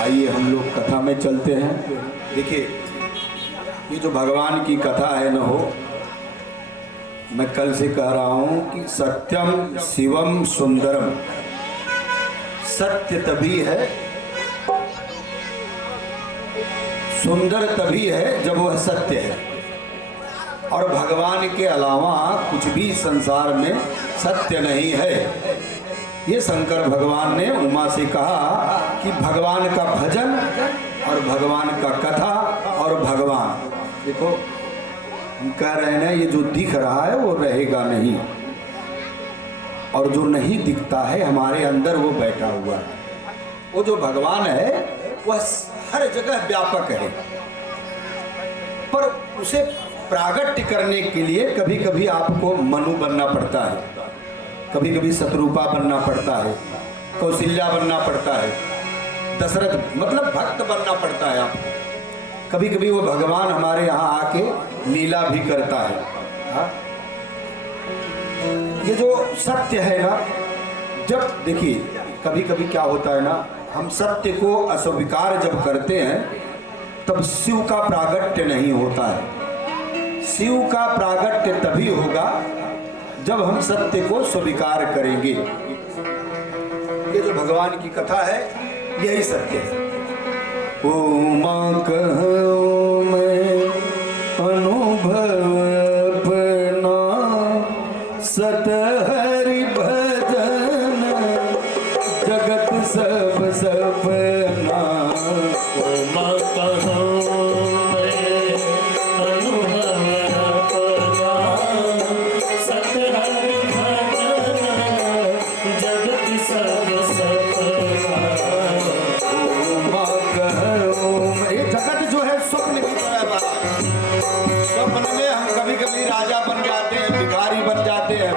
आइए हम लोग कथा में चलते हैं। देखिए, ये जो भगवान की कथा है न हो, मैं कल से कह रहा हूं कि सत्यम शिवम सुंदरम। सत्य तभी है, सुंदर तभी है जब वह सत्य है। और भगवान के अलावा कुछ भी संसार में सत्य नहीं है। ये शंकर भगवान ने उमा से कहा कि भगवान का भजन और भगवान का कथा और भगवान। देखो, हम कह रहे हैं ना, ये जो दिख रहा है वो रहेगा नहीं, और जो नहीं दिखता है हमारे अंदर वो बैठा हुआ है। वो जो भगवान है वह हर जगह व्यापक है, पर उसे प्रागट्य करने के लिए कभी कभी आपको मनु बनना पड़ता है, कभी कभी शत्रुपा बनना पड़ता है, कौशल्या बनना पड़ता है, दशरथ मतलब भक्त बनना पड़ता है आपको। कभी कभी वो भगवान हमारे यहाँ आके लीला भी करता है। हाँ? ये जो सत्य है ना, जब देखिए कभी कभी क्या होता है ना, हम सत्य को अस्वीकार जब करते हैं तब शिव का प्रागट्य नहीं होता है। शिव का प्रागट्य तभी होगा जब हम सत्य को स्वीकार करेंगे। ये जो भगवान की कथा है यही सत्य है। उमा कहूँ मैं अनुभव अपना, सत हरि भजन जगत सब सपना। उमा कहूँ राजा बन जाते हैं, भिखारी बन जाते हैं,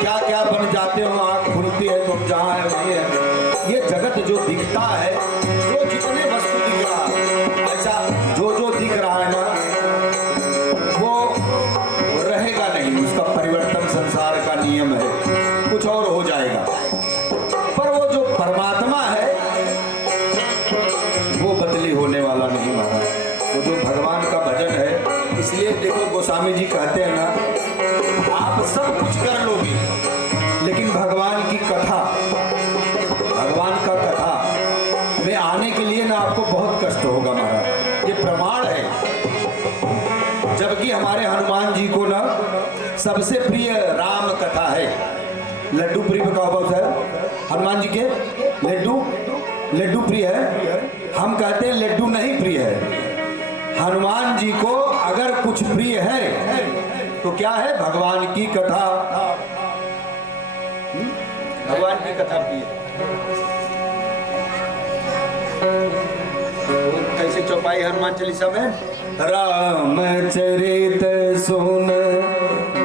क्या क्या बन जाते हो, आँख खुलती है तो जहाँ है वही है। ये जगत जो दिखता है, जो जितने वस्तु दिख रहा है, ऐसा जो दिख रहा है ना, वो रहेगा नहीं। उसका परिवर्तन संसार का नियम है, कुछ और हो जाएगा। पर वो जो परमात्मा है वो बदली होने वाला नहीं माना। वो जो भगवान का भजन है, इसलिए देखो गोस्वामी जी कहते हैं ना, आप सब कुछ कर लोगे लेकिन भगवान की कथा, भगवान का कथा में आने के लिए ना आपको बहुत कष्ट होगा महाराज। ये प्रमाण है। जबकि हमारे हनुमान जी को ना सबसे प्रिय राम कथा है। लड्डू प्रिय का बहुत है हनुमान जी के, लड्डू प्रिय है। हम कहते हैं लड्डू नहीं प्रिय है। हनुमान जी को अगर कुछ प्रिय है तो क्या है? भगवान की कथा। भगवान की कथा प्रिय। कैसे चौपाई हनुमान चालीसा में? रामचरित सुन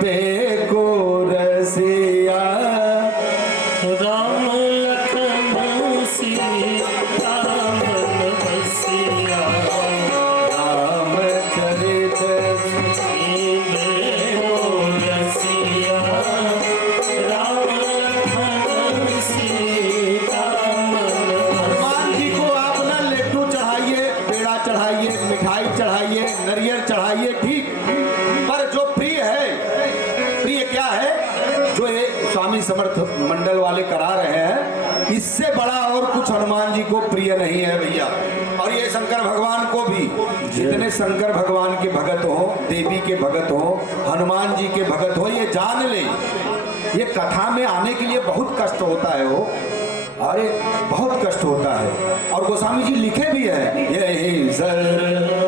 देखो रसिया, राम लखन सीता मन बसिया। नरियर चढ़ाइए, ठीक, पर जो प्रिय है, प्रिय क्या है? जो ये स्वामी समर्थ मंडल वाले करा रहे हैं, इससे बड़ा और कुछ हनुमान जी को प्रिय नहीं है भैया। और ये शंकर भगवान को भी, जितने शंकर भगवान के भगत हो, देवी के भगत हो, हनुमान जी के भगत हो, ये जान ले, ये कथा में आने के लिए बहुत कष्ट होता है। वो अरे बहुत कष्ट होता है। और गोस्वामी जी लिखे भी है, यही सर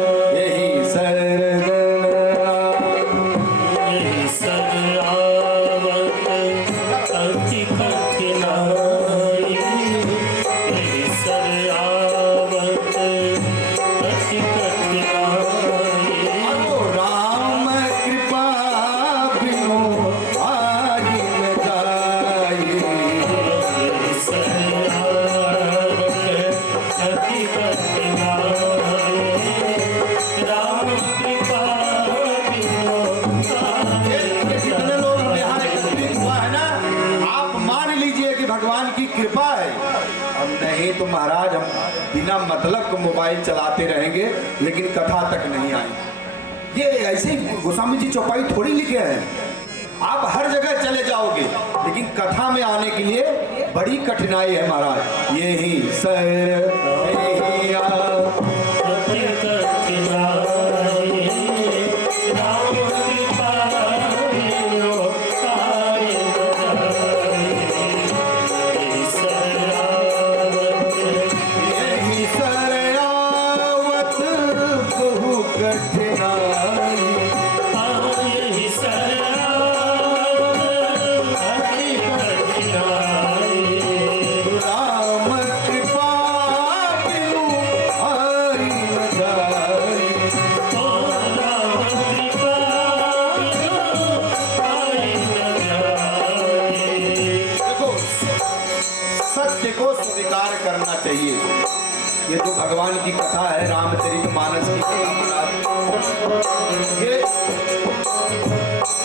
तो महाराज हम बिना मतलब के मोबाइल चलाते रहेंगे लेकिन कथा तक नहीं आएंगे। ये ऐसे ही गोस्वामी जी चौपाई थोड़ी लिखे हैं। आप हर जगह चले जाओगे लेकिन कथा में आने के लिए बड़ी कठिनाई है महाराज। यही सर ये तो भगवान की कथा है, रामचरितमानस की कथा। ये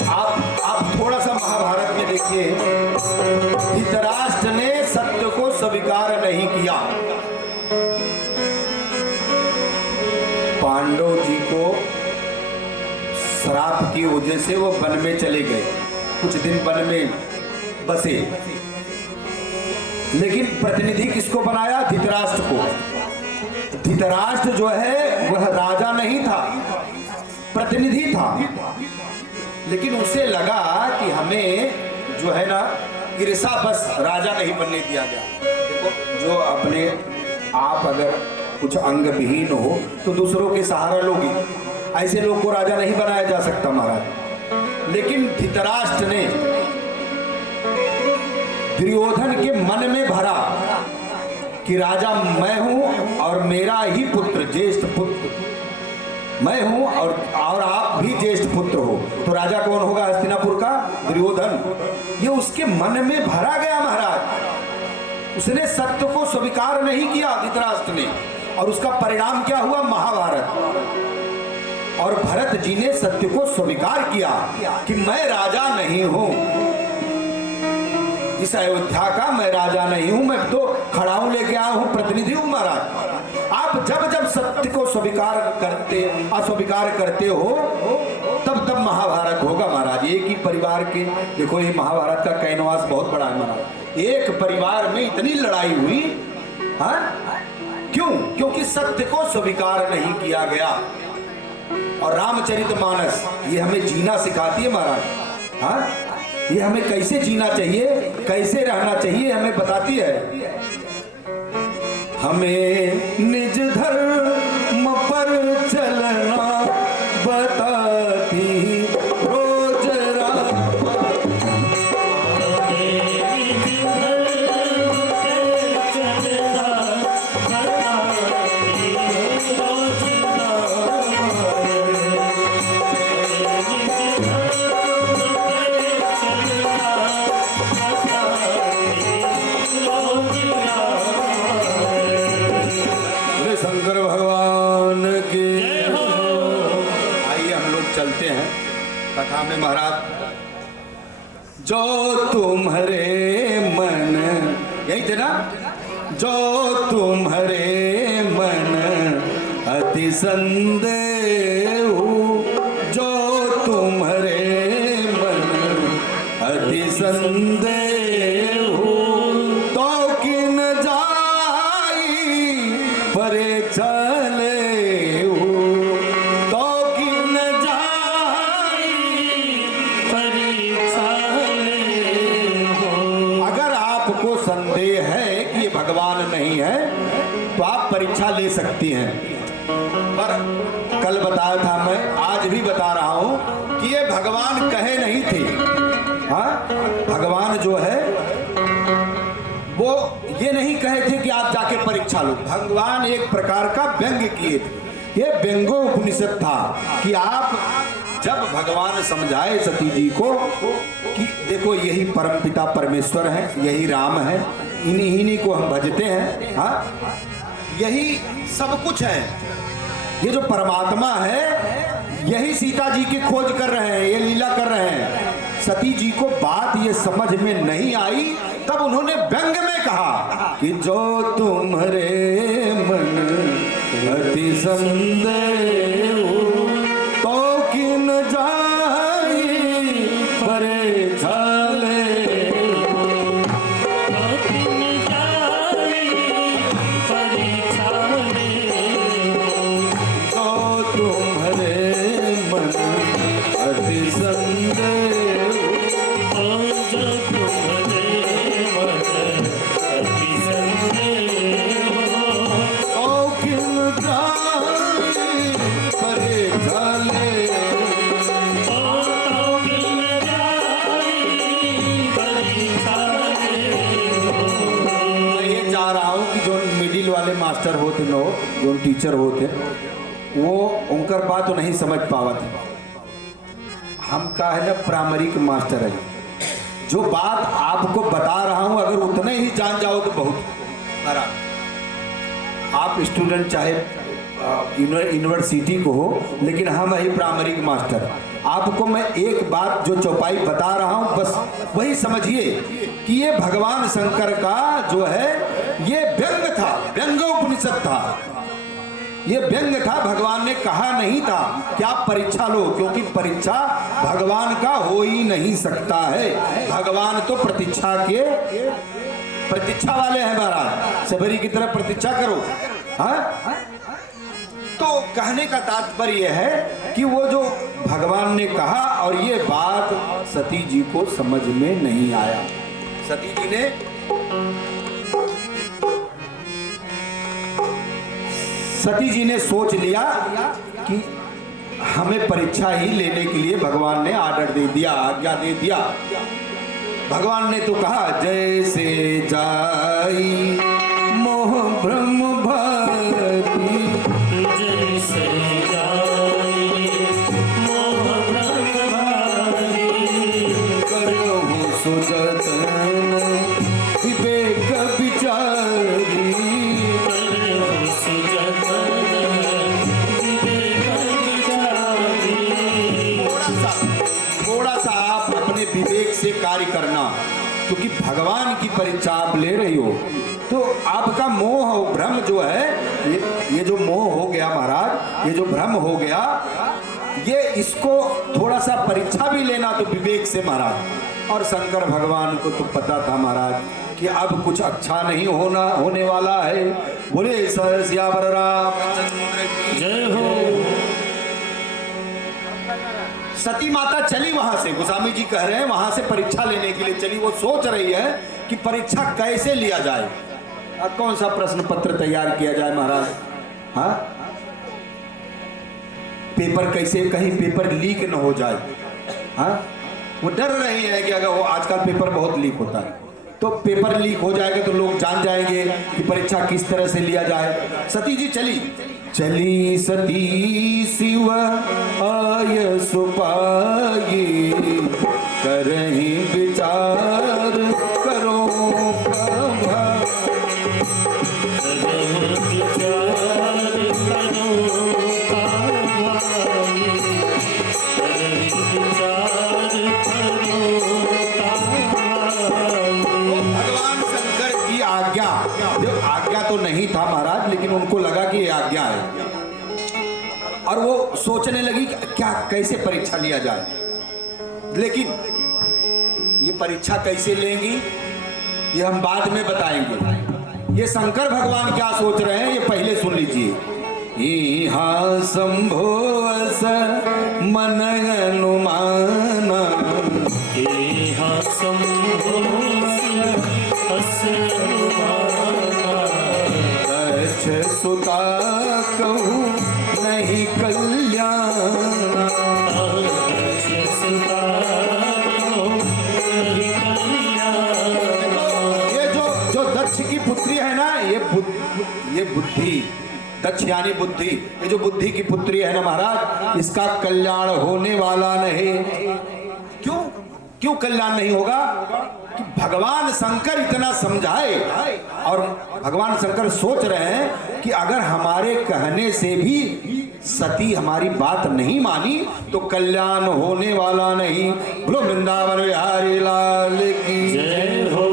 आप थोड़ा सा महाभारत में देखिए, धृतराष्ट्र ने सत्य को स्वीकार नहीं किया। पांडव जी को श्राप की वजह से वो वन में चले गए, कुछ दिन वन में बसे, लेकिन प्रतिनिधि किसको बनाया? धृतराष्ट्र को। धृतराष्ट्र जो है वह राजा नहीं था, प्रतिनिधि था, लेकिन उसे लगा कि हमें जो है ना ईर्षा बस राजा नहीं बनने दिया गया। देखो जो अपने आप अगर कुछ अंग विहीन हो तो दूसरों के सहारा लोगी, ऐसे लोग को राजा नहीं बनाया जा सकता महाराज। लेकिन धृतराष्ट्र ने दुर्योधन के मन में भरा कि राजा मैं हूं और मेरा ही पुत्र, ज्येष्ठ पुत्र मैं हूं और आप भी ज्येष्ठ पुत्र हो, तो राजा कौन होगा हस्तिनापुर का? दुर्योधन। ये उसके मन में भरा गया महाराज। उसने सत्य को स्वीकार नहीं किया धृतराष्ट्र ने, और उसका परिणाम क्या हुआ? महाभारत। और भरत जी ने सत्य को स्वीकार किया कि मैं राजा नहीं हूं, इस अयोध्या का मैं राजा नहीं हूं, मैं तो खड़ा हूं, लेके आया हूं, प्रतिनिधि हूं महाराज। आप जब जब सत्य को अस्वीकार करते हो तब तब महाभारत होगा महाराज। एक ही परिवार के, देखो ये महाभारत का कैनवास बहुत बड़ा है महाराज। एक परिवार में इतनी लड़ाई हुई, हाँ क्यों? क्योंकि सत्य को स्वीकार नहीं किया गया। और रामचरितमानस ये हमें जीना सिखाती है महाराज। हाँ ये हमें कैसे जीना चाहिए, कैसे रहना चाहिए हमें बताती है। हमें निज धर्म पर चलना बताती रोज शंकर भगवान की। आइए हम लोग चलते हैं कथा में महाराज। जो तुम्हारे मन, यही थे ना? जो तुम्हारे मन अति संदेह, जो तुम्हारे मन अति संदेह, तो किन जाई परे चले, तो किन जाई परीक्षा ले। अगर आपको संदेह है कि ये भगवान नहीं है तो आप परीक्षा ले सकती हैं। पर कल बताया था मैं, आज भी बता रहा हूं कि ये भगवान कहे नहीं थे। हाँ भगवान जो है वो ये नहीं कहे थे कि आप जाके परीक्षा लो। भगवान एक प्रकार का व्यंग्य किए थे। ये व्यंगो उपनिषद था कि आप जब भगवान समझाए सती जी को कि देखो यही परमपिता परमेश्वर है, यही राम है, इन्हीं को हम भजते हैं, हाँ यही सब कुछ है, ये जो परमात्मा है यही सीता जी की खोज कर रहे हैं, ये लीला कर रहे हैं। सती जी को बात ये समझ में नहीं आई तब उन्होंने व्यंग में कहा कि जो तुम्हारे मन अति संदेह तो किन जाई परे झाले, जो तुम्हारे मन अति संदेह मास्टर होते नो जो टीचर होते वो उनकर बात तो नहीं समझ पावत। हम का है ना प्राइमरी के मास्टर है, जो बात आपको बता रहा हूं अगर उतने ही जान जाओ तो बहुत बड़ा। आप स्टूडेंट चाहे यूनिवर्सिटी को हो, लेकिन हम ही प्राइमरी के मास्टर। आपको मैं एक बात जो चौपाई बता रहा हूं बस वही समझिए कि ये भगवान शंकर का जो है ये व्यंग था, व्यंगोपनिषद था। ये व्यंग था, भगवान ने कहा नहीं था कि आप परीक्षा लो, क्योंकि परीक्षा भगवान का हो ही नहीं सकता है। भगवान तो प्रतीक्षा वाले हैं महाराज, सबरी की तरह प्रतीक्षा करो। हाँ, तो कहने का तात्पर्य है कि वो जो भगवान ने कहा और ये बात सती जी को समझ में नहीं आया। सती जी ने सोच लिया कि हमें परीक्षा ही लेने के लिए भगवान ने आर्डर दे दिया, आज्ञा दे दिया। भगवान ने तो कहा जैसे जाई मोह ब्रह्म भारी, जैसे जाई मोह ब्रह्म भारी, करहु सुजतन विवेक विचारी, विवेक से कार्य करना, क्योंकि भगवान की परीक्षा आप ले रही हो तो आपका मोह और भ्रम जो है ये जो मोह हो गया महाराज, ये जो भ्रम हो गया, ये इसको थोड़ा सा परीक्षा भी लेना तो विवेक से महाराज। और शंकर भगवान को तो पता था महाराज कि अब कुछ अच्छा नहीं होने वाला है। बोले सियावर रामचंद्र की जय हो। सती माता चली वहां से, गोस्वामी जी कह रहे हैं वहां से परीक्षा लेने के लिए चली। वो सोच रही है कि परीक्षा कैसे लिया जाए, कौन सा प्रश्न पत्र तैयार किया जाए महाराज। हाँ, पेपर कैसे, कहीं पेपर लीक न हो जाए। हाँ, वो डर रही है कि अगर वो आजकल पेपर बहुत लीक होता है, तो पेपर लीक हो जाएगा तो लोग जान जाएंगे कि परीक्षा किस तरह से लिया जाए। सती जी चली सती शिव आय सुपाई, करही विचार करो प्रभा, भगवान शंकर की आज्ञा तो नहीं था महाराज, लेकिन उनको लगा कि ये आज्ञा है और वो सोचने लगी कि क्या कैसे परीक्षा लिया जाए। लेकिन ये परीक्षा कैसे लेंगी ये हम बाद में बताएंगे। ये शंकर भगवान क्या सोच रहे हैं ये पहले सुन लीजिए। इहा संभो अस मन अनुमाना, इहा संभो अस अनुमाना, कछ सुता कहूँ नहीं कल्याण, कछ सुता कहूँ नहीं कल्याण। ये जो दक्ष की पुत्री है ना, ये बुद्धि, दक्ष यानी बुद्धि, ये जो बुद्धि की पुत्री है ना महाराज, इसका कल्याण होने वाला नहीं। क्यों कल्याण नहीं होगा? कि भगवान शंकर इतना समझाए और भगवान शंकर सोच रहे हैं कि अगर हमारे कहने से भी सती हमारी बात नहीं मानी तो कल्याण होने वाला नहीं। बोलो वृंदावन बिहारी लाल की जय हो।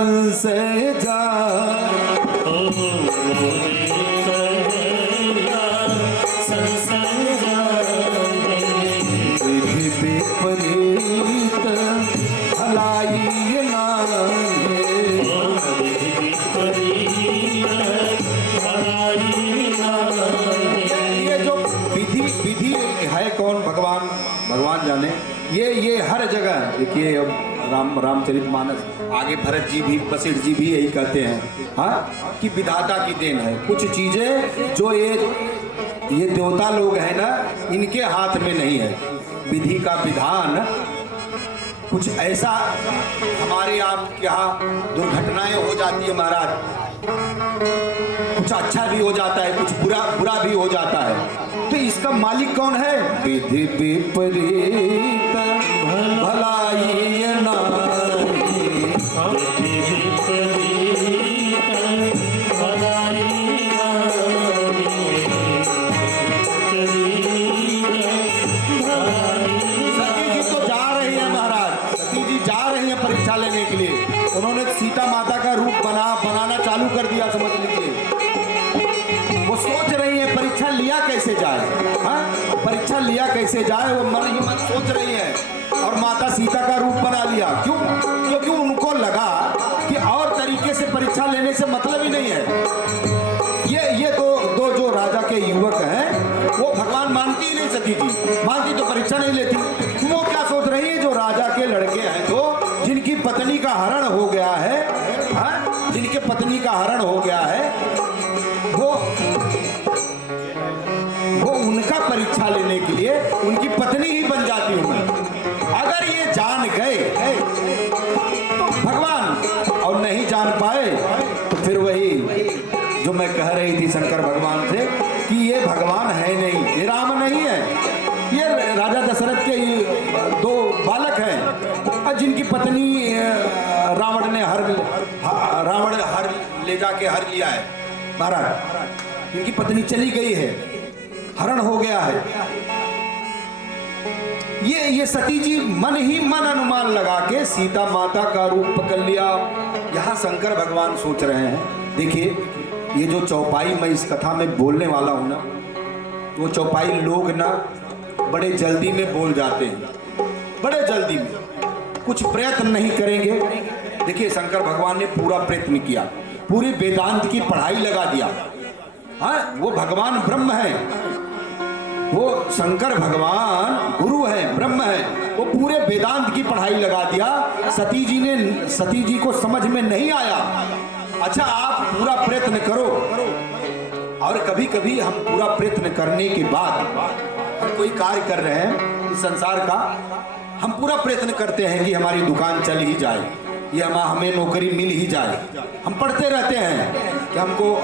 संशय जा ओ मोरे कहला संशय जागे विधि विपरीत भलाई नाहे ये जो विधि विधि है कौन? भगवान भगवान जाने। ये हर जगह देखिए, अब रामचरितमानस आगे भरत जी भी, वशिष्ठ जी भी यही कहते हैं, हाँ, कि विधाता की देन है। कुछ चीजें जो ये देवता लोग हैं ना, इनके हाथ में नहीं है। विधि का विधान कुछ ऐसा, हमारे आपके यहाँ दुर्घटनाएं हो जाती है महाराज, कुछ अच्छा भी हो जाता है, कुछ बुरा भी हो जाता है। तो इसका मालिक कौन है? विधि विपरीत भलाई नाहि। सती जी तो जा रही है महाराज, सती जी जा रही है परीक्षा लेने के लिए। उन्होंने सीता माता का रूप बनाना चालू कर दिया, समझ लीजिए। वो सोच रही है परीक्षा लिया कैसे जाए, हाँ, परीक्षा लिया कैसे जाए, वो मन ही मन सोच रही है। और माता सीता का रूप बना लिया। क्यों? क्योंकि उनको लगा कि और तरीके से परीक्षा लेने से मतलब ही नहीं है। ये दो जो राजा के युवक हैं, वो भगवान मानती ही नहीं सती जी, मानती तो परीक्षा नहीं लेती। वो क्या सोच रही है, जो राजा के लड़के हैं, तो जिनकी पत्नी का हरण हो गया है, हाँ, जिनके पत्नी का हरण हो गया है, वो उनका परीक्षा लेने के लिए उनकी पत्नी ही बन जाती हूँ। अगर ये जान गए तो भगवान, और नहीं जान पाए तो फिर वही जो मैं कह रही थी शंकर भगवान से, कि ये भगवान है नहीं, ये राम नहीं है, ये राजा दशरथ के दो बालक हैं, जिनकी पत्नी रावण हर ले जाके हर लिया है महाराज। इनकी पत्नी चली गई है, हरण हो गया है। ये सती जी मन ही मन अनुमान लगा के सीता माता का रूप पकड़ लिया। यहाँ शंकर भगवान सोच रहे हैं, देखिए ये जो चौपाई मैं इस कथा में बोलने वाला हूँ ना, वो चौपाई लोग ना बड़े जल्दी में बोल जाते हैं, बड़े जल्दी में, कुछ प्रयत्न नहीं करेंगे। देखिए शंकर भगवान ने पूरा प्रयत्न किया, पूरी वेदांत की पढ़ाई लगा दिया। हाँ, वो भगवान ब्रह्म है, वो शंकर भगवान गुरु है, ब्रह्म है, वो पूरे वेदांत की पढ़ाई लगा दिया। सती जी को समझ में नहीं आया। अच्छा, आप पूरा प्रयत्न करो। और कभी कभी हम पूरा प्रयत्न करने के बाद, हम कोई कार्य कर रहे हैं इस संसार का, हम पूरा प्रयत्न करते हैं कि हमारी दुकान चल ही जाए, या हमें नौकरी मिल ही जाए। हम पढ़ते रहते हैं कि हमको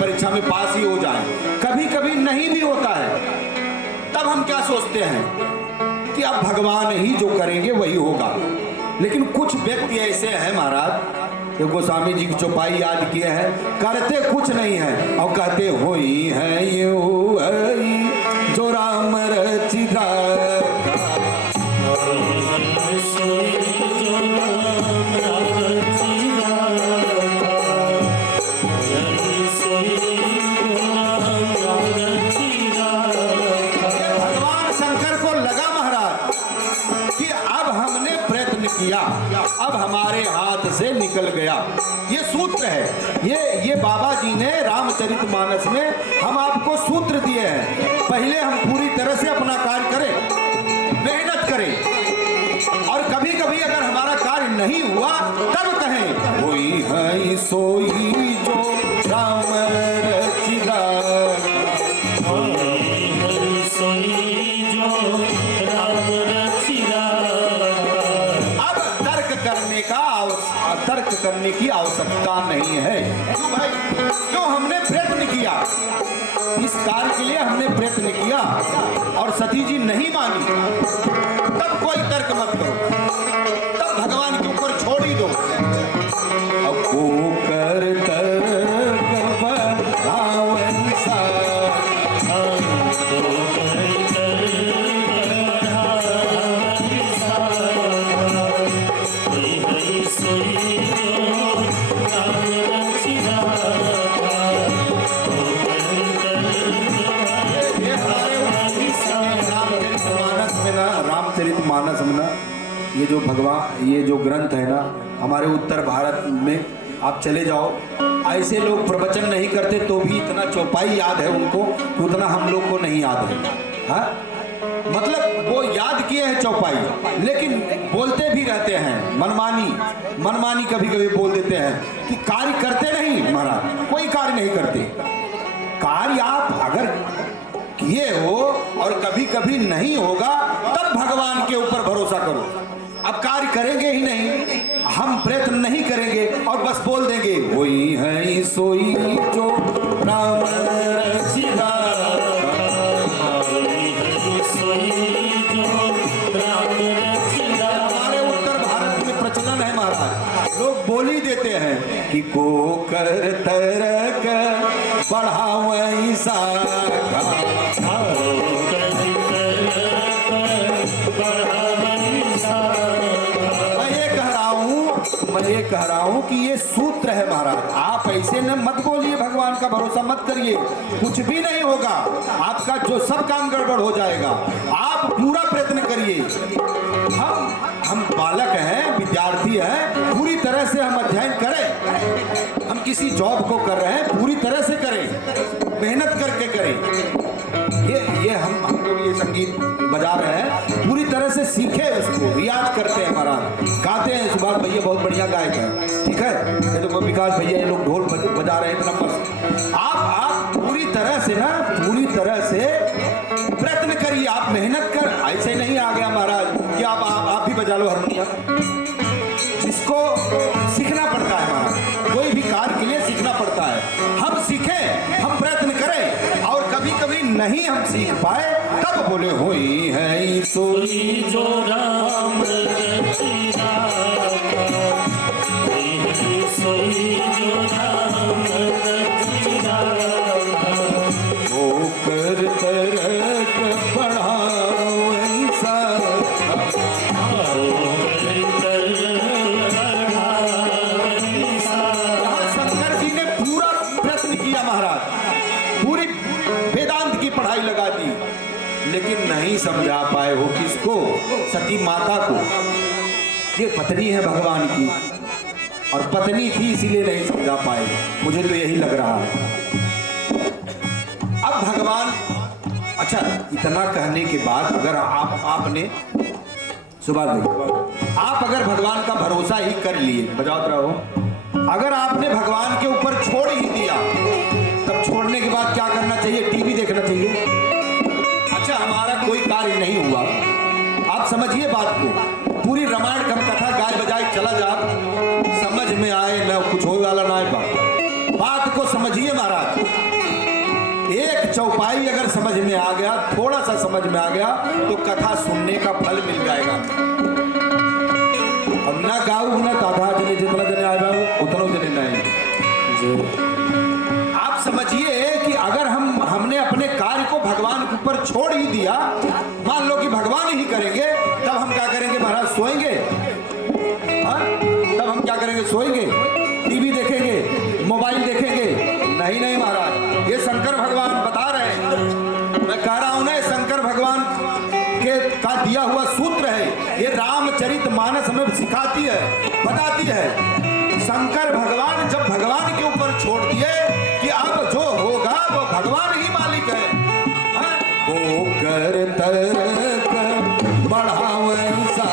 परीक्षा में पास ही हो जाए, कभी कभी नहीं भी होता है। तब हम क्या सोचते हैं कि अब भगवान ही जो करेंगे वही होगा। लेकिन कुछ व्यक्ति ऐसे हैं महाराज, गोस्वामी जी की चौपाई याद किए हैं, करते कुछ नहीं है और कहते हो ही है ये जो राम रचिता। अब हमारे हाथ से निकल गया। ये सूत्र है, ये बाबा जी ने रामचरितमानस में हम आपको सूत्र दिए हैं। पहले हम पूरी तरह से अपना कार्य करें, मेहनत करें, और कभी कभी अगर हमारा कार्य नहीं हुआ तब कहें होई है सोई जो राम रचिता। तर्क करने की आवश्यकता नहीं है। क्यों भाई? क्यों? हमने प्रयत्न किया, इस कार्य के लिए हमने प्रयत्न किया और सती जी नहीं मानी, तब कोई तर्क मत करो, तब भगवान के ऊपर छोड़ ही दो। अब वो कर ये जो भगवान, ये जो ग्रंथ है ना, हमारे उत्तर भारत में आप चले जाओ, ऐसे लोग प्रवचन नहीं करते तो भी इतना चौपाई याद है उनको, उतना हम लोग को नहीं याद है। हाँ, मतलब वो याद किए हैं चौपाई, लेकिन बोलते भी रहते हैं मनमानी कभी कभी बोल देते हैं कि कार्य करते नहीं महाराज, कोई कार्य नहीं करते। कार्य आप अगर किए हो और कभी कभी नहीं होगा तब भगवान के ऊपर भरोसा करो। अब कार्य करेंगे ही नहीं, हम प्रयत्न नहीं करेंगे और बस बोल देंगे वही है सोई जो राम रचिता। हमारे उत्तर भारत में प्रचलन है महाराज, लोग बोल ही देते हैं कि को कर तरक बढ़ाओ ऐसा। मैं ये कह रहा हूँ कि ये सूत्र है महाराज, आप ऐसे न मत बोलिए, भगवान का भरोसा मत करिए, कुछ भी नहीं होगा, आपका जो सब काम गड़बड़ हो जाएगा। आप पूरा प्रयत्न करिए। हम बालक हैं, विद्यार्थी हैं, पूरी तरह से हम अध्ययन करें। हम किसी जॉब को कर रहे हैं, पूरी तरह से करें, मेहनत करके करें। ये हम लोग ये संगीत बजा रहे हैं, पूरी तरह से सीखे, उसको रियाज करते हैं महाराज, गाते हैं। सुभाष भैया बहुत बढ़िया गायक है, ठीक है, ये तो विकास भैया ये लोग ढोल बजा रहे हैं, इतना मस्त। आप पूरी तरह से ना, पूरी तरह से प्रयत्न करिए, आप मेहनत कर। ऐसे नहीं आ गया महाराज कि आप भी बजा लो हारमोनियम, इसको सीखना पड़ता है महाराज, कोई भी कार्य के लिए सीखना पड़ता है। हम सीखें, हम प्रयत्न करें, और कभी कभी नहीं हम सीख पाए तब बोले होई है सोई जो राम रचिता, सोई जो राम रचिता, वो कर तरक बढ़ाओ ऐसा। शंकर जी ने पूरा प्रयत्न किया महाराज, पूरी वेदांत की पढ़ाई लगा दी, लेकिन नहीं समझा पाए हो किसको? सती माता को। ये पत्नी है भगवान की, और पत्नी थी इसीलिए नहीं समझा पाए, मुझे तो यही लग रहा है। अब भगवान, अच्छा इतना कहने के बाद अगर आपने सुबह आप अगर भगवान का भरोसा ही कर लिए, बजाओ रहो, अगर आपने भगवान के ऊपर छोड़ ही दिया, तब छोड़ने के बाद क्या करना चाहिए? टीवी देखना चाहिए। अच्छा, हमारा कोई कार्य नहीं हुआ, आप समझिए बात को, पूरी रामायण कम कथा गाय बजाए चला जा, समझ में आए न कुछ हो वाला ना है, बात को समझिए महाराज। एक चौपाई अगर समझ में आ गया, थोड़ा सा समझ में आ गया, तो कथा सुनने का फल मिल जाएगा। अब न गाऊ न ताधा जने, जितना जने आए उतना जने नहीं। आप समझिए कि अगर हमने अपने कार्य को भगवान के ऊपर छोड़ ही दिया, मान लो कि भगवान ही करेंगे, तब हम क्या करेंगे महाराज? सोएंगे? तब हम क्या करेंगे? सोएंगे? टीवी देखेंगे? मोबाइल देखेंगे? नहीं महाराज, ये शंकर भगवान बता रहे हैं, मैं कह रहा हूं ना, शंकर भगवान का दिया हुआ सूत्र है, ये रामचरितमानस में सिखाती है, बताती है। शंकर भगवान जब भगवान के ऊपर छोड़ दिए कि अब जो होगा वो भगवान ही मालिक है, वो कर तरक बढ़ाओ ऐसा।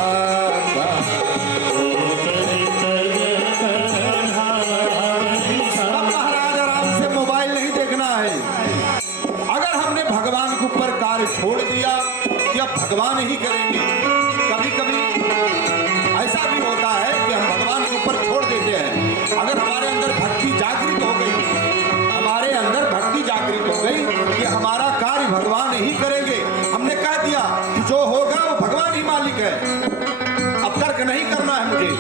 महाराज आराम से मोबाइल नहीं देखना है। अगर हमने भगवान के ऊपर कार्य छोड़ दिया कि अब भगवान ही करेंगे, कभी कभी ऐसा भी होता है कि हम भगवान के ऊपर छोड़ देते हैं। अगर हमारे अंदर भक्ति जागृत हो गई, हमारे अंदर भक्ति जागृत हो गई कि हमारा कार्य भगवान ही करेंगे, हमने कह दिया कि जो होगा वो भगवान ही मालिक है, अब तर्क नहीं करना है मुझे,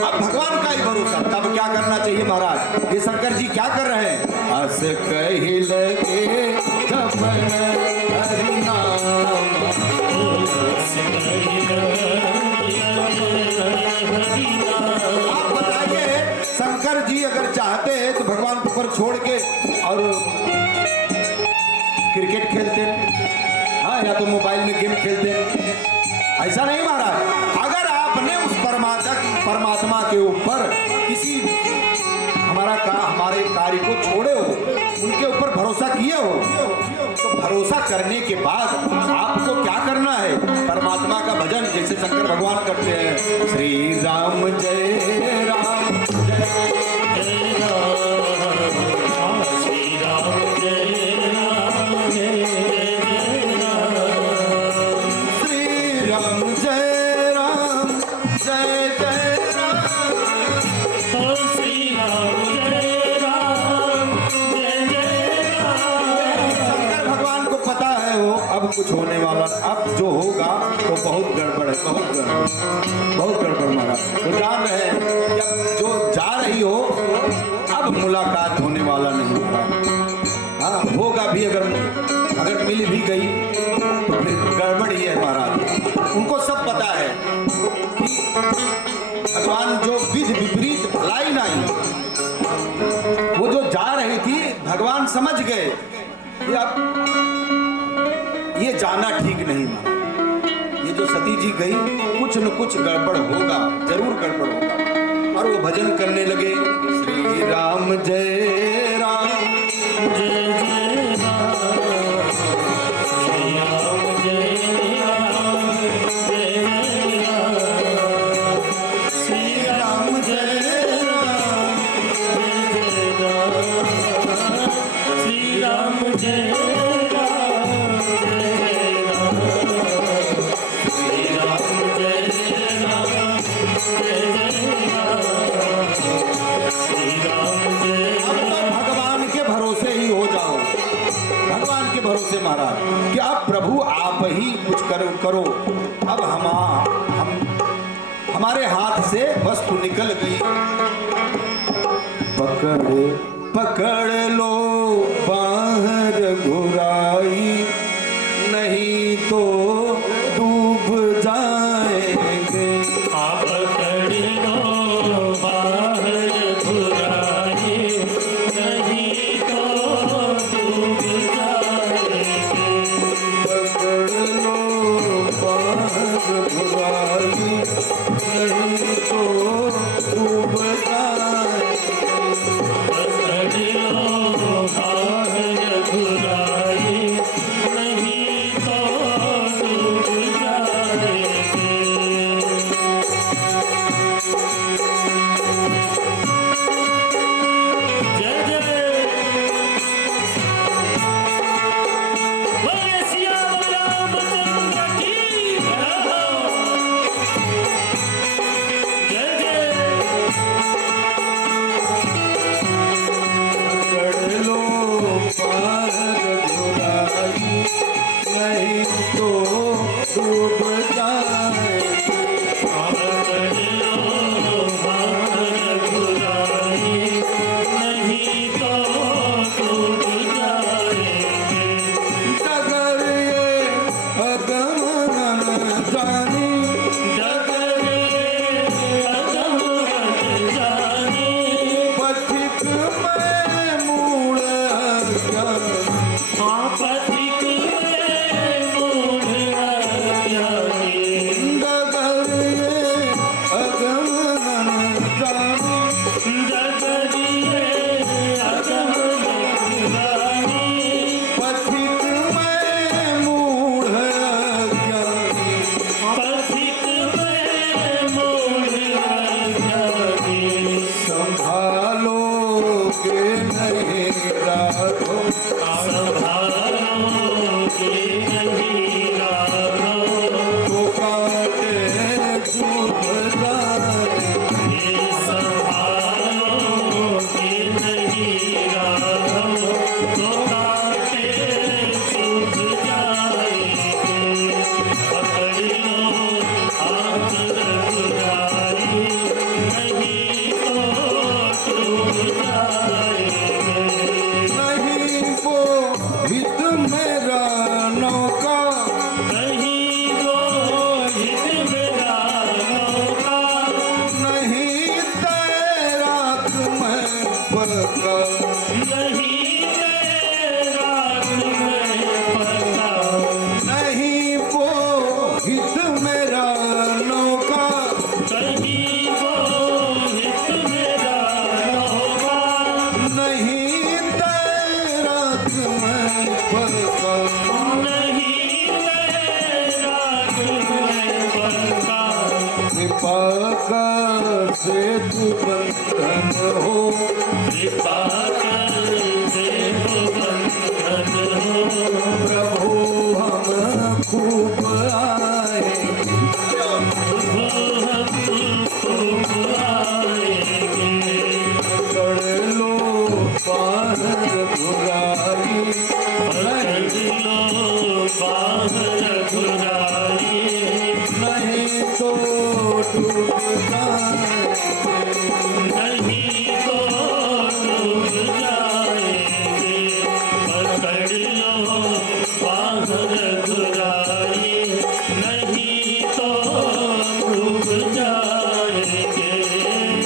अब भगवान का ही भरोसा, तब क्या करना चाहिए महाराज? ये शंकर जी क्या कर रहे हैं? अस कही लगे जपन हरिनाम। आप बताइए, शंकर जी अगर चाहते तो भगवान के ऊपर छोड़ के और क्रिकेट खेलते, हाँ, या तो मोबाइल में गेम खेलते, ऐसा नहीं महाराज। अगर आपने उस परमात्मा के ऊपर किसी हमारे कार्य को छोड़े हो, उनके ऊपर भरोसा किए हो, तो भरोसा करने के बाद आपको क्या करना है? परमात्मा का भजन जैसे शंकर भगवान करते हैं, श्री राम जय राम जय जय राम श्री राम जय राम जय जय राम श्री राम जय राम जय जय राम। ओ श्री राम जय राम जय जय राम। शंकर भगवान को पता है वो अब कुछ होने वाला, अब जो होगा तो बहुत गड़बड़ है, बहुत गड़बड़ महाराज। तो जान रहे हैं कि अब जो जा रही हो अब मुलाकात होने वाला नहीं महाराज। हाँ होगा भी, अगर मिल भी गई तो फिर गड़बड़ ही है महाराज। उनको सब पता है कि भगवान जो विधि विपरीत भलाई नहीं, वो जो जा रही थी भगवान समझ गए कि अब ये जाना ठीक नहीं माना। ये जो सती जी गई कुछ न कुछ गड़बड़ होगा, जरूर गड़बड़ होगा। और वो भजन करने लगे, श्री राम जय राम जय जय राम श्री राम जय राम जय जय राम श्री राम जय राम जय जय राम श्री राम जय राम जय जय राम श्री राम जय राम जय जय राम श्री राम जय अब तो भगवान के भरोसे ही हो जाओ, भगवान के भरोसे महाराज कि अब प्रभु आप ही कुछ करो। अब हमारे हाथ से वस्तु निकल गई, पकड़ लो बाहर घुराई, नहीं तो डूब जाएंगे। आप पकड़ लो बाहर घुराए, नहीं तो डूब जाएंगे। पकड़ लो बाहर घुराई, नहीं तो डूब जाएंगे। पकड़ लो बाहर घुराए, नहीं तो डूब जाएंगे। जय जय बोले सियावर रामचंद्र की जय। जय पकड़ लो बाहर घुराई, नहीं तो डूब जाएंगे। पकड़ लो बाहर घुराए, नहीं तो डूब जाएंगे। डगर ये अगमन जानी, डगर अगम जाने, पथिक में मूल अज्ञान। पथिक में मूढ़ अज्ञानी। डगर ये अगमन जानी, डगर अगम जाने, पथिक में मूल अज्ञानी। पथिक में मूढ़ अज्ञानी। संभालो के नहीं राखो, संभालोगे नहीं राखो, तो काटे चुप जाए। संभालोगे नहीं राखो, तो काटे चुभ जाएंगे। पकड़ लो हाथ रघुराई, नहीं तो डूब जाएंगे। नहीं वो हित मेरा नौका, नहीं वो हित मेरा नौका, नहीं तैराक मैं पका। नहीं तेरा तुम्हें पता। नहीं वो हित मेरा से तू बंधन हो, कृपा कर देखो बंधन हो। प्रभु हम खूब आए, प्रभु हम खूब आएंगे, पकड़ लो बाहर बुराई, पकड़ लो बाहर बुराई, नहीं तो डूब जाएंगे। नहीं तो डूब जाएंगे। पकड़ लो बाहर बुराई, नहीं तो डूब जाएंगे।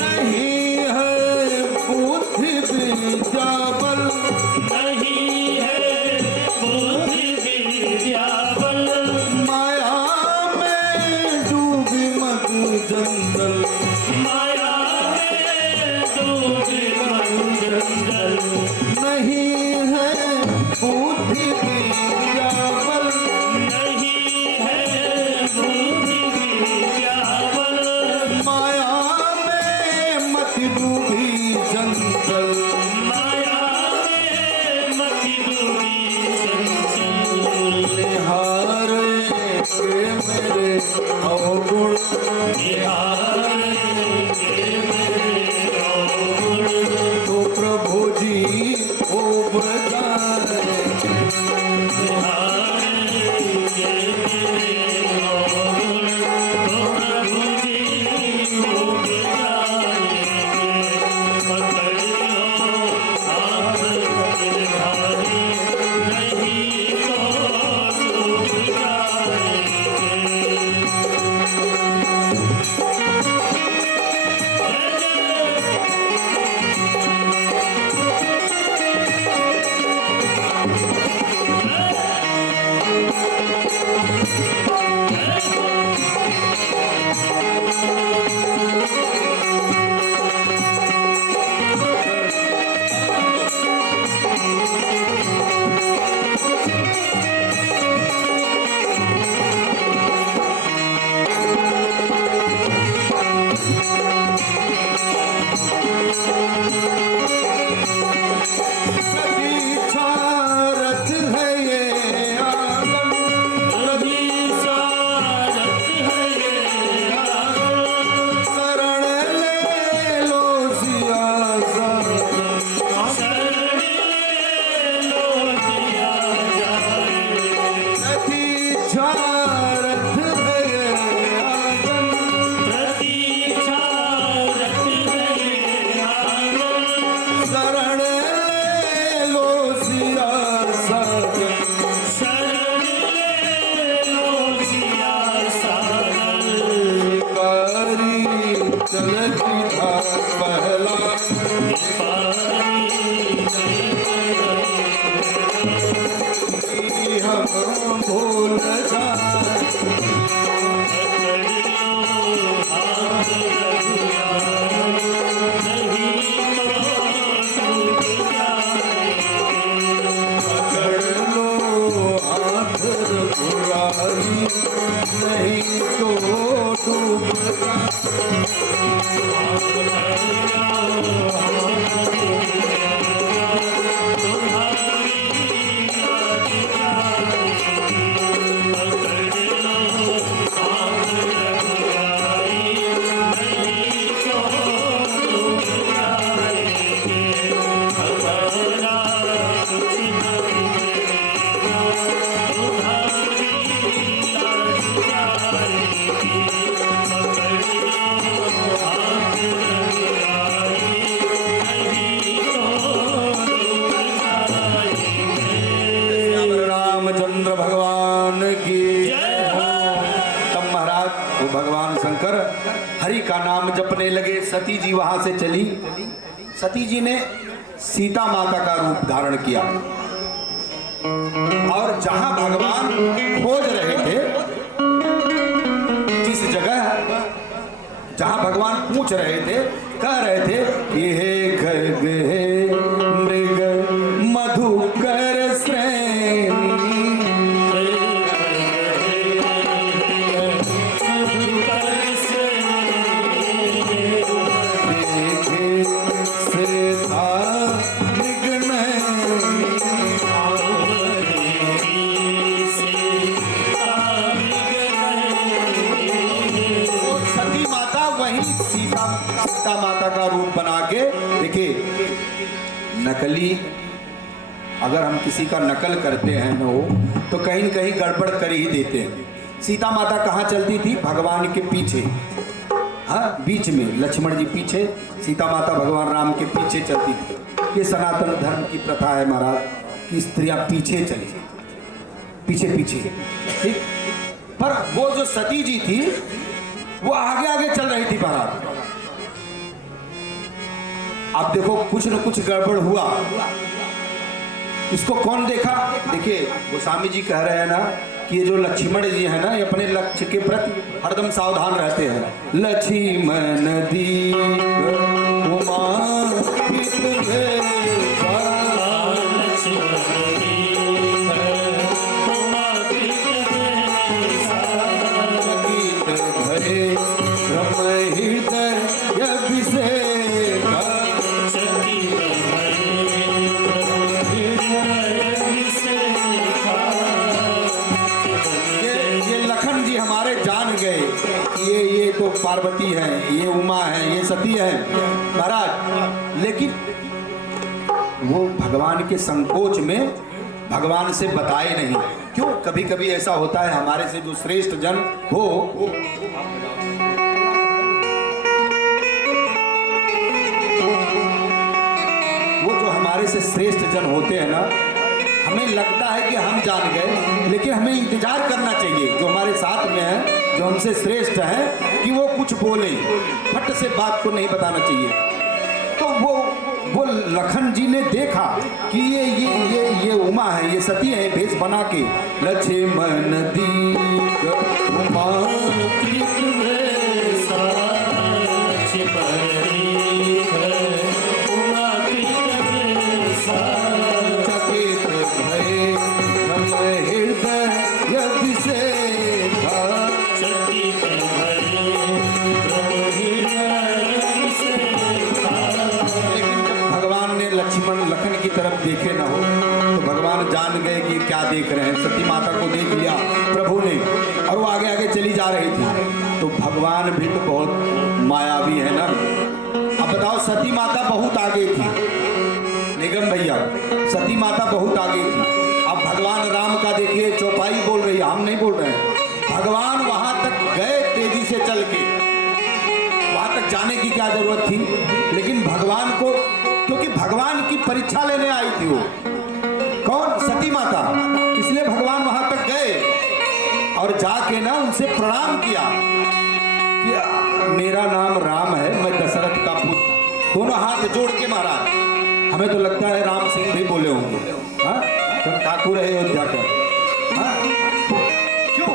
नहीं है बुद्धि विद्या बल, नहीं है बुद्धि विद्या बल, माया में डूबी मत जंगल, माया में डूबी मन जंगल। नहीं है बुद्धि विद्या बल, नहीं है बुद्धि विद्या बल, माया में मत डूबी जंगल, माया में मति डूबी चंचल। निहारे के मेरे अवगुण, निहारेंगे मेरे अवगुण, तो प्रभु जी हो बजाए, निहारेंगे मेरे अवगुण, तो प्रभु जी डूब जाएंगे। पकड़ लो हाथ गिरधारी, नहीं तो डूब जाएंगे। प्रतीक्षा रथ है ये आंगन, रवि सारथ है ये आंगन, शरण ले लो सिया साजन, शरण ले लो दिया जाए। प्रतीक्षा रथ है ये आंगन, प्रतीक्षा रथ है ये आंगन, शरण ले लो सिया साजन, शरण ले लो सिया साजन। शिकारी चलती था पहला, कि हम भूल जाए, पकड़ लो हाथ बुराई, नहीं तो डूब जाए। रामचंद्र भगवान की तब महाराज वो भगवान शंकर हरि का नाम जपने लगे। सती जी वहां से चली। सती जी ने सीता माता का रूप धारण किया और जहां भगवान खोज रहे थे, जिस जगह जहां भगवान पूछ रहे थे, कह रहे थे ये खग है मृग मधुकर श्रेणी, नकली अगर हम किसी का नकल करते हैं ना वो तो कहीं न कहीं गड़बड़ कर ही देते हैं। सीता माता कहाँ चलती थी? भगवान के पीछे, हाँ बीच में, लक्ष्मण जी पीछे, सीता माता भगवान राम के पीछे चलती थी। ये सनातन धर्म की प्रथा है महाराज कि स्त्रियां पीछे चली, पीछे पीछे, ठीक। पर वो जो सती जी थी वो आगे आगे चल रही थी महाराज। अब देखो कुछ न कुछ गड़बड़ हुआ, इसको कौन देखा? देखिए गोस्वामी जी कह रहे हैं ना कि ये जो लक्ष्मण जी है ना ये अपने लक्ष्य के प्रति हरदम सावधान रहते हैं। लक्ष्मण दीप उमा पित भेषा, चकित भये ब्रह्म हृदय अभिषेका। ये लखन जी हमारे जान गए कि ये तो पार्वती है, ये उमा है, ये सती है महाराज। लेकिन वो भगवान के संकोच में भगवान से बताए नहीं। क्यों? कभी कभी ऐसा होता है हमारे से जो श्रेष्ठ जन हो, वो जो हमारे से श्रेष्ठ जन होते हैं ना, हमें लगता है कि हम जान गए, लेकिन हमें इंतजार करना चाहिए जो हमारे साथ में है, जो हमसे श्रेष्ठ है, कि वो कुछ बोले, फट से बात को नहीं बताना चाहिए। तो वो लखन जी ने देखा कि ये उमा है, ये सती है, भेष बना के लक्ष्मण दीप उमा कृत भेषा, उमा कृत भेषा, चकित भये ब्रह्म हृदय अभिषेका। चकित भये ब्रह्म हृदय अभिषेका। लेकिन जब भगवान ने लखन की तरफ देखे ना हो तो भगवान जान गए कि क्या देख रहे हैं। सती माता को देख लिया प्रभु ने और वो आगे आगे चली जा रही थी। तो भगवान भी तो बहुत मायावी है ना। अब बताओ, सती माता बहुत आगे थी, निगम भैया, सती माता बहुत आगे थी। अब भगवान राम का देखिए चौपाई बोल रही है, हम नहीं बोल रहे हैं। भगवान वहां तक गए तेजी से चल के, वहां तक जाने की क्या जरूरत थी? लेकिन भगवान को, क्योंकि भगवान की परीक्षा लेने आई थी वो, कौन? सती माता, इसलिए भगवान वहां तक गए और जाके ना उनसे प्रणाम किया कि मेरा नाम राम है, मैं दशरथ का पुत्र। दोनों हाथ जोड़ के महाराज, हमें तो लगता है राम सिंह भी बोले होंगे, हाँ ठाकुर है अयोध्या का, हाँ? क्यों?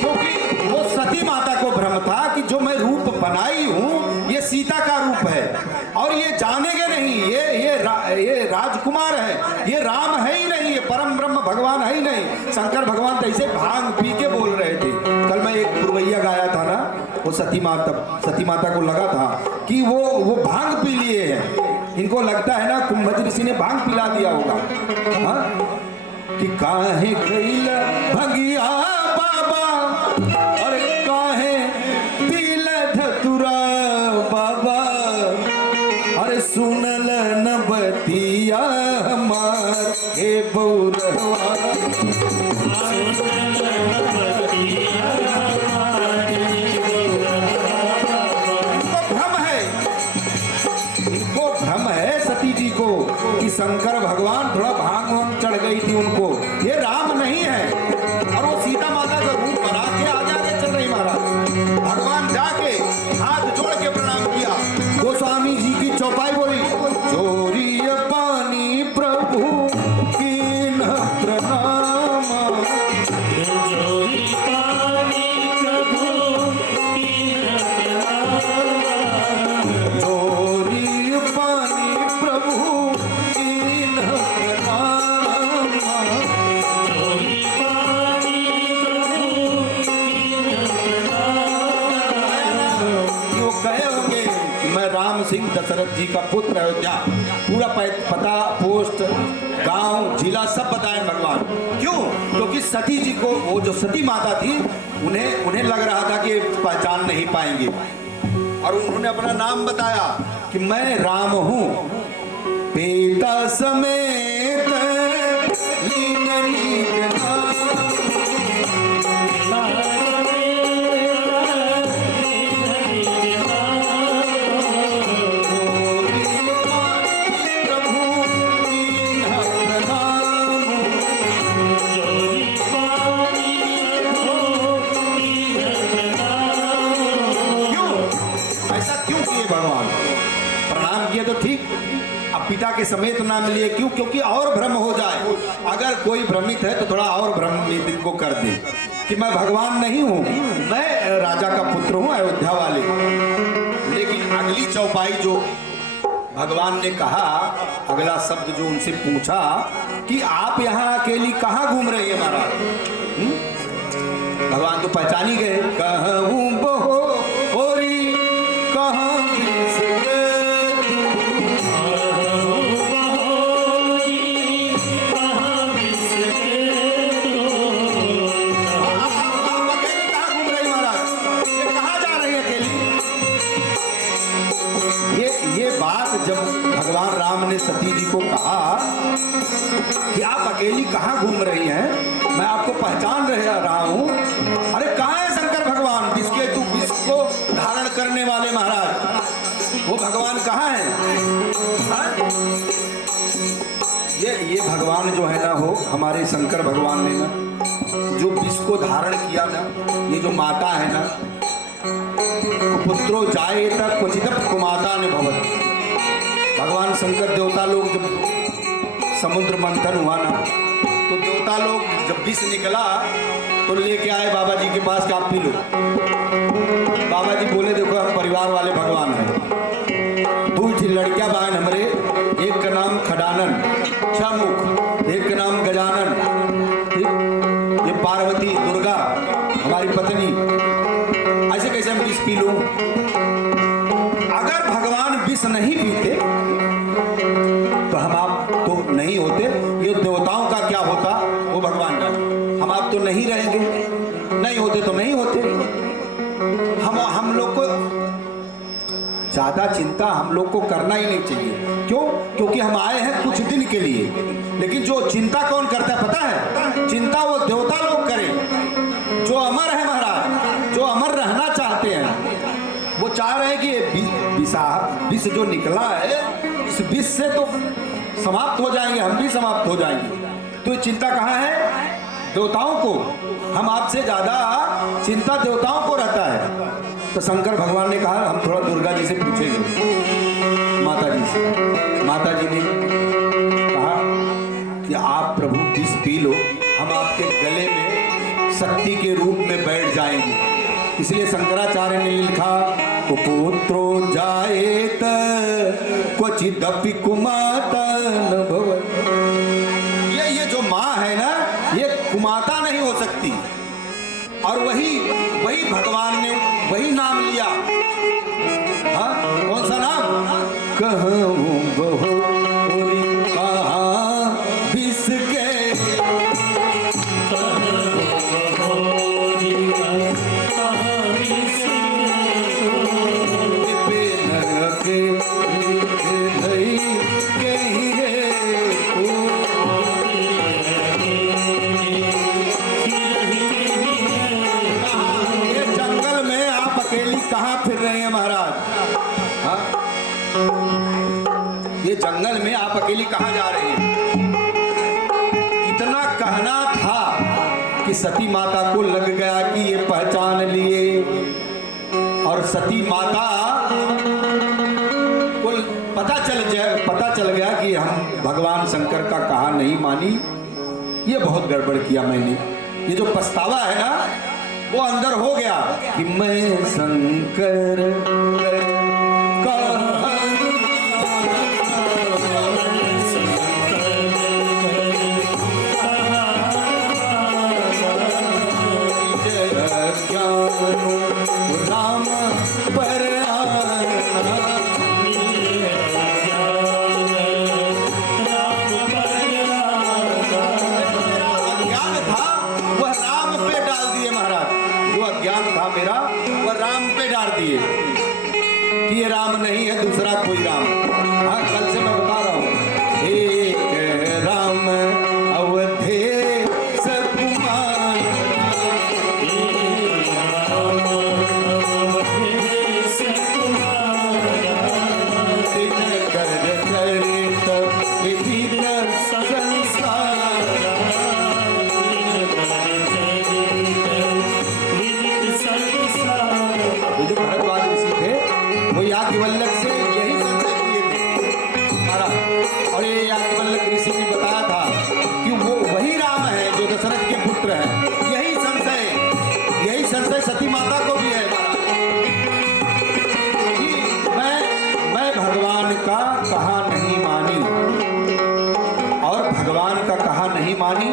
क्योंकि वो सती माता को भ्रम था कि जो मैं रूप बनाई हूं ये सीता का रूप है और ये जानेंगे नहीं, ये राजकुमार है, ये राम है ही नहीं, ये परम ब्रह्म भगवान है ही नहीं। शंकर भगवान तो ऐसे भांग पी के बोल रहे थे। कल मैं एक पुरवैया गाया था ना, वो सती माता को लगा था कि वो भांग पी लिए हैं। इनको लगता है ना कुंभज ऋषि ने भांग पिला दिया होगा, हाँ? कि काहे कैल भंगिया बाबा और काहे पील धतुरा बाबा, अरे सुनल न बतिया हमार हे बौरवा। कि शंकर भगवान थोड़ा भांग वांग चढ़ गई थी उनको, ये राम नहीं है। और वो सीता माता का रूप बना के आगे चल रही महाराज। भगवान जाके हाथ जोड़ के प्रणाम किया। गोस्वामी जी की चौपाई बोली, चोरी पानी प्रभु की न प्रणाम, चोरी पानी प्रभु की न प्रणाम, चोरी पानी प्रभु सिंह दशरथ जी का पुत्र अयोध्या, पूरा पता, पोस्ट, गांव, जिला सब बताए भगवान। क्यों? क्योंकि सती जी को, वो जो सती माता थी, उन्हें लग रहा था कि पहचान नहीं पाएंगे और उन्होंने अपना नाम बताया कि मैं राम हूं। पिता समेत लीन लीन नाम। भगवान प्रणाम किए तो ठीक, अब पिता के समेत नाम लिए क्यों? क्योंकि और भ्रम हो जाए। अगर कोई भ्रमित है तो थोड़ा और भ्रमित को कर दे कि मैं भगवान नहीं हूँ, मैं राजा का पुत्र हूँ, अयोध्या वाले। लेकिन अगली चौपाई जो भगवान ने कहा, अगला शब्द जो उनसे पूछा कि आप यहाँ अकेली कहाँ घूम रही है महाराज? भगवान तो पहचान ही गए। कहूँ बहो होरी कहाँ जब भगवान राम ने सती जी को कहा कि आप अकेली कहाँ घूम रही हैं, मैं आपको पहचान रहा हूँ। अरे कहाँ है शंकर भगवान, जिसके तू विष को धारण करने वाले महाराज, वो भगवान कहाँ है? हाँ? ये भगवान जो है ना, हो हमारे शंकर भगवान ने ना जो विष को धारण किया ना, ये जो माता है ना, पुत्रो जाए तक क्वचित कुमाता ने भवत। भगवान शंकर देवता लोग जब समुद्र मंथन हुआ ना, तो देवता लोग जब विष निकला तो लेके आए बाबा जी के पास कि आप पी लो। बाबा जी बोले देखो हम परिवार वाले भगवान हैं, दो लड़कियां बहन हमरे, एक का नाम खडानन छमुख, एक का नाम गजानन, ये पार्वती दुर्गा हमारी पत्नी, ऐसे कैसे हम विष पी लो? अगर भगवान विष नहीं पीते तो हम आप तो नहीं होते, ये देवताओं का क्या होता वो भगवान का। हम आप तो नहीं रहेंगे, नहीं होते तो नहीं होते। हम लोग को ज्यादा चिंता हम लोग को करना ही नहीं चाहिए। क्यों? क्योंकि हम आए हैं कुछ दिन के लिए। लेकिन जो चिंता कौन करता है पता है? चिंता वो देवता लोग करें जो अमर है महाराज, जो अमर रहना चाहते हैं। वो चाह रहे हैं कि ये विष जो निकला है, इस विष से तो समाप्त हो जाएंगे, हम भी समाप्त हो जाएंगे। तो ये चिंता कहाँ है? देवताओं को। हम आपसे ज्यादा चिंता देवताओं को रहता है। तो शंकर भगवान ने कहा हम थोड़ा दुर्गा जी से पूछेंगे, माता जी से। माता जी ने कहा कि आप प्रभु विष पी लो, हम आपके गले में शक्ति के रूप में बैठ जाएंगे। इसलिए शंकराचार्य ने लिखा पुत्रो जाएत क्वचिदपि कुमाता न भवति। ये जो माँ है ना, ये कुमाता नहीं हो सकती। और वही भगवान ने वही नाम लिया। हाँ, कौन सा नाम? कहूँ बहु कहाँ विष के कहाँ फिर रहे हैं महाराज? हाँ? ये जंगल में आप अकेली कहाँ जा रही हैं? इतना कहना था कि सती माता को लग गया कि ये पहचान लिए। और सती माता को पता चल गया कि हम भगवान शंकर का कहा नहीं मानी, ये बहुत गड़बड़ किया मैंने। ये जो पछतावा है ना, वो अंदर हो गया कि मैं शंकर राम पर अज्ञान था वह राम पे डाल दिए महाराज। जो अज्ञान था मेरा वह राम पे डाल दिए कि ये राम नहीं है, दूसरा कोई राम। हाँ, कल से मैं बता रहा हूँ विदित संसार। ये जो भरद्वाज ऋषि थे वो याज्ञवल्क्य से यही संशय किए थे महाराज। और ये याज्ञवल्क्य ऋषि ने बताया था कि वो वही राम है जो दशरथ के पुत्र हैं। यही संशय सती माता को भी है महाराज कि मैं भगवान का कहा नहीं मानी, और भगवान का कहा नहीं मानी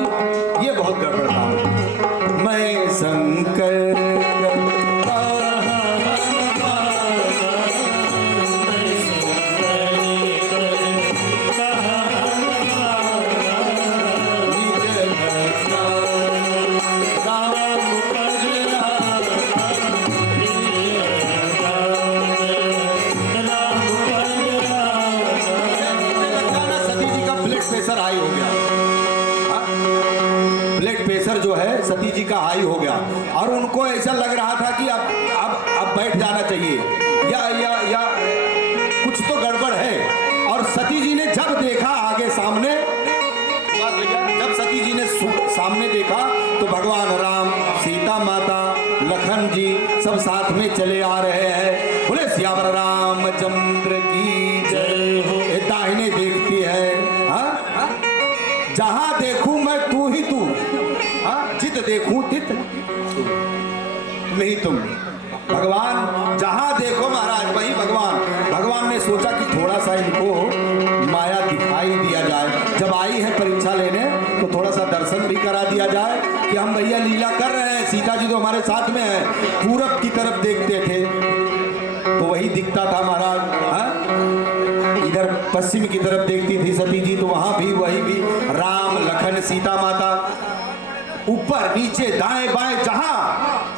ये बहुत गड़बड़ काम है। मैं शंकर जो है सती जी का हाई हो गया, और उनको ऐसा लग रहा था कि अब बैठ जाना चाहिए या कुछ तो गड़बड़ है। और सती जी ने जब देखा आगे सामने, जब सती जी ने सामने देखा तो भगवान राम, सीता माता, लखन जी सब साथ में चले आ रहे हैं। बोले सियावर रामचंद्र की जय हो। दाहिने देखती है, हाँ जहां देखूं मैं तू ही तू, जित देखूं तित नहीं तुम। भगवान जहां देखो महाराज वही भगवान ने सोचा कि थोड़ा सा इनको माया दिखाई दिया जाए। जब आई है परीक्षा लेने तो थोड़ा सा दर्शन भी करा दिया जाए कि हम भैया लीला कर रहे हैं। सीता जी तो हमारे साथ में है। पूरब की तरफ देखते थे तो वही दिखता था महाराज। इधर पश्चिम की तरफ देखती थी सती जी तो वहां भी वही भी राम, लखन, सीता माता, ऊपर नीचे दाएं बाएं जहां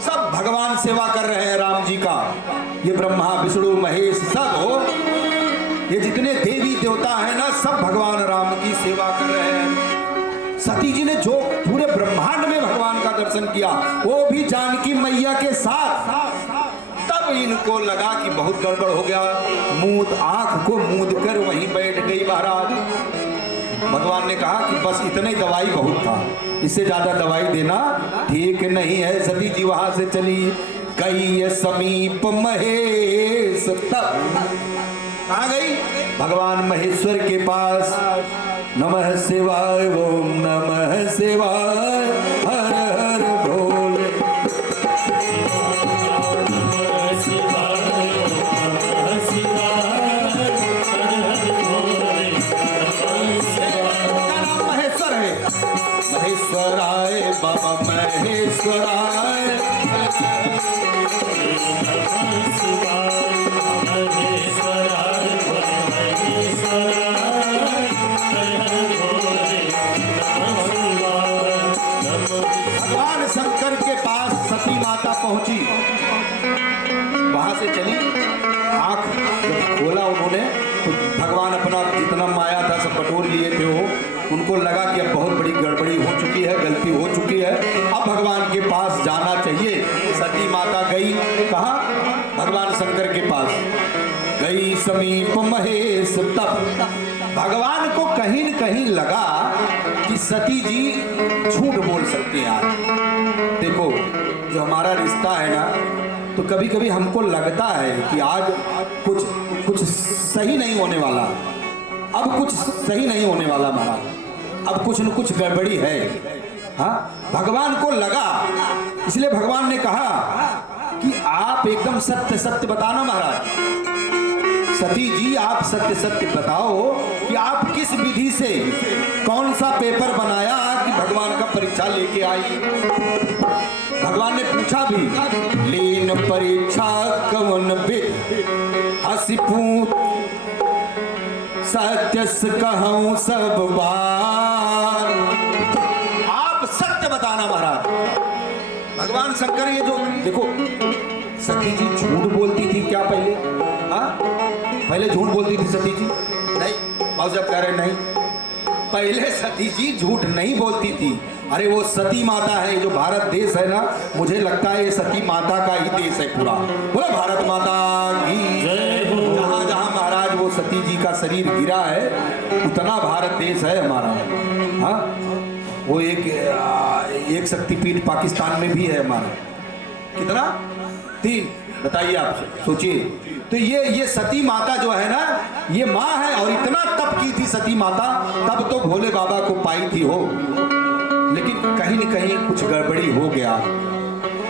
सब भगवान सेवा कर रहे हैं राम जी का। ये ब्रह्मा, विष्णु, महेश सब हो, ये जितने देवी देवता हैं ना सब भगवान राम की सेवा कर रहे हैं। सती जी ने जो पूरे ब्रह्मांड में भगवान का दर्शन किया वो भी जानकी मैया के साथ। तब इनको लगा कि बहुत गड़बड़ हो गया। आंख को मूंद कर वहीं बैठ गई महाराज। भगवान ने कहा कि बस इतने ही दवाई बहुत था, इससे ज्यादा दवाई देना ठीक नहीं है। सती जी वहां से चली गई समीप महेश। तब कहाँ गई? भगवान महेश्वर के पास। नमः शिवाय, ओम नमः शिवाय, हर हर भोले। महेश्वराय बाबा महेश्वराय, भगवान शंकर के पास सती माता पहुंची। वहां से चली, आंख जब खोला उन्होंने तो भगवान अपना जितना माया था सब बटोर लिए थे। वो उनको लगा कि अब बहुत बड़ी गड़बड़ी हो चुकी है, गलती हो चुकी है, अब भगवान के पास जाना चाहिए। सती माता गई कहाँ? भगवान शंकर के पास गई समीप महेश। तब भगवान को कहीं न कहीं लगा कि सती जी झूठ बोल सकती हैं। आज देखो जो हमारा रिश्ता है ना, तो कभी कभी हमको लगता है कि आज कुछ सही नहीं होने वाला, अब कुछ सही नहीं होने वाला महाराज, अब कुछ न कुछ गड़बड़ी है। हाँ, भगवान को लगा, इसलिए भगवान ने कहा कि आप एकदम सत्य सत्य बताना महाराज। सती जी आप सत्य सत्य बताओ कि आप किस विधि से कौन सा पेपर बनाया कि भगवान का परीक्षा लेके आई। भगवान ने पूछा भी, लीन परीक्षा कवन विद हसिपू सत्यस कहूं सब बार। आप सत्य बताना महाराज। भगवान शंकर ये जो देखो, सती जी झूठ बोलती थी क्या पहले? हाँ, पहले झूठ बोलती थी सती जी? नहीं, बाबू साहब कह रहे नहीं, पहले सती जी झूठ नहीं बोलती थी। अरे वो सती माता है, जो भारत देश है ना, मुझे लगता है ये सती माता का ही देश है पूरा। बोलो भारत माता की जय हो। जहाँ जहाँ महाराज वो सती जी का शरीर गिरा है, उतना भारत देश है हमारा। हाँ, वो एक शक्तिपीठ पाकिस्तान में भी है हमारा। कितना? 3। बताइए आप सोचिए। तो ये सती माता जो है ना, ये माँ है, और इतना तप की थी सती माता, तब तो भोले बाबा को पाई थी हो। लेकिन कहीं न कहीं कुछ गड़बड़ी हो गया,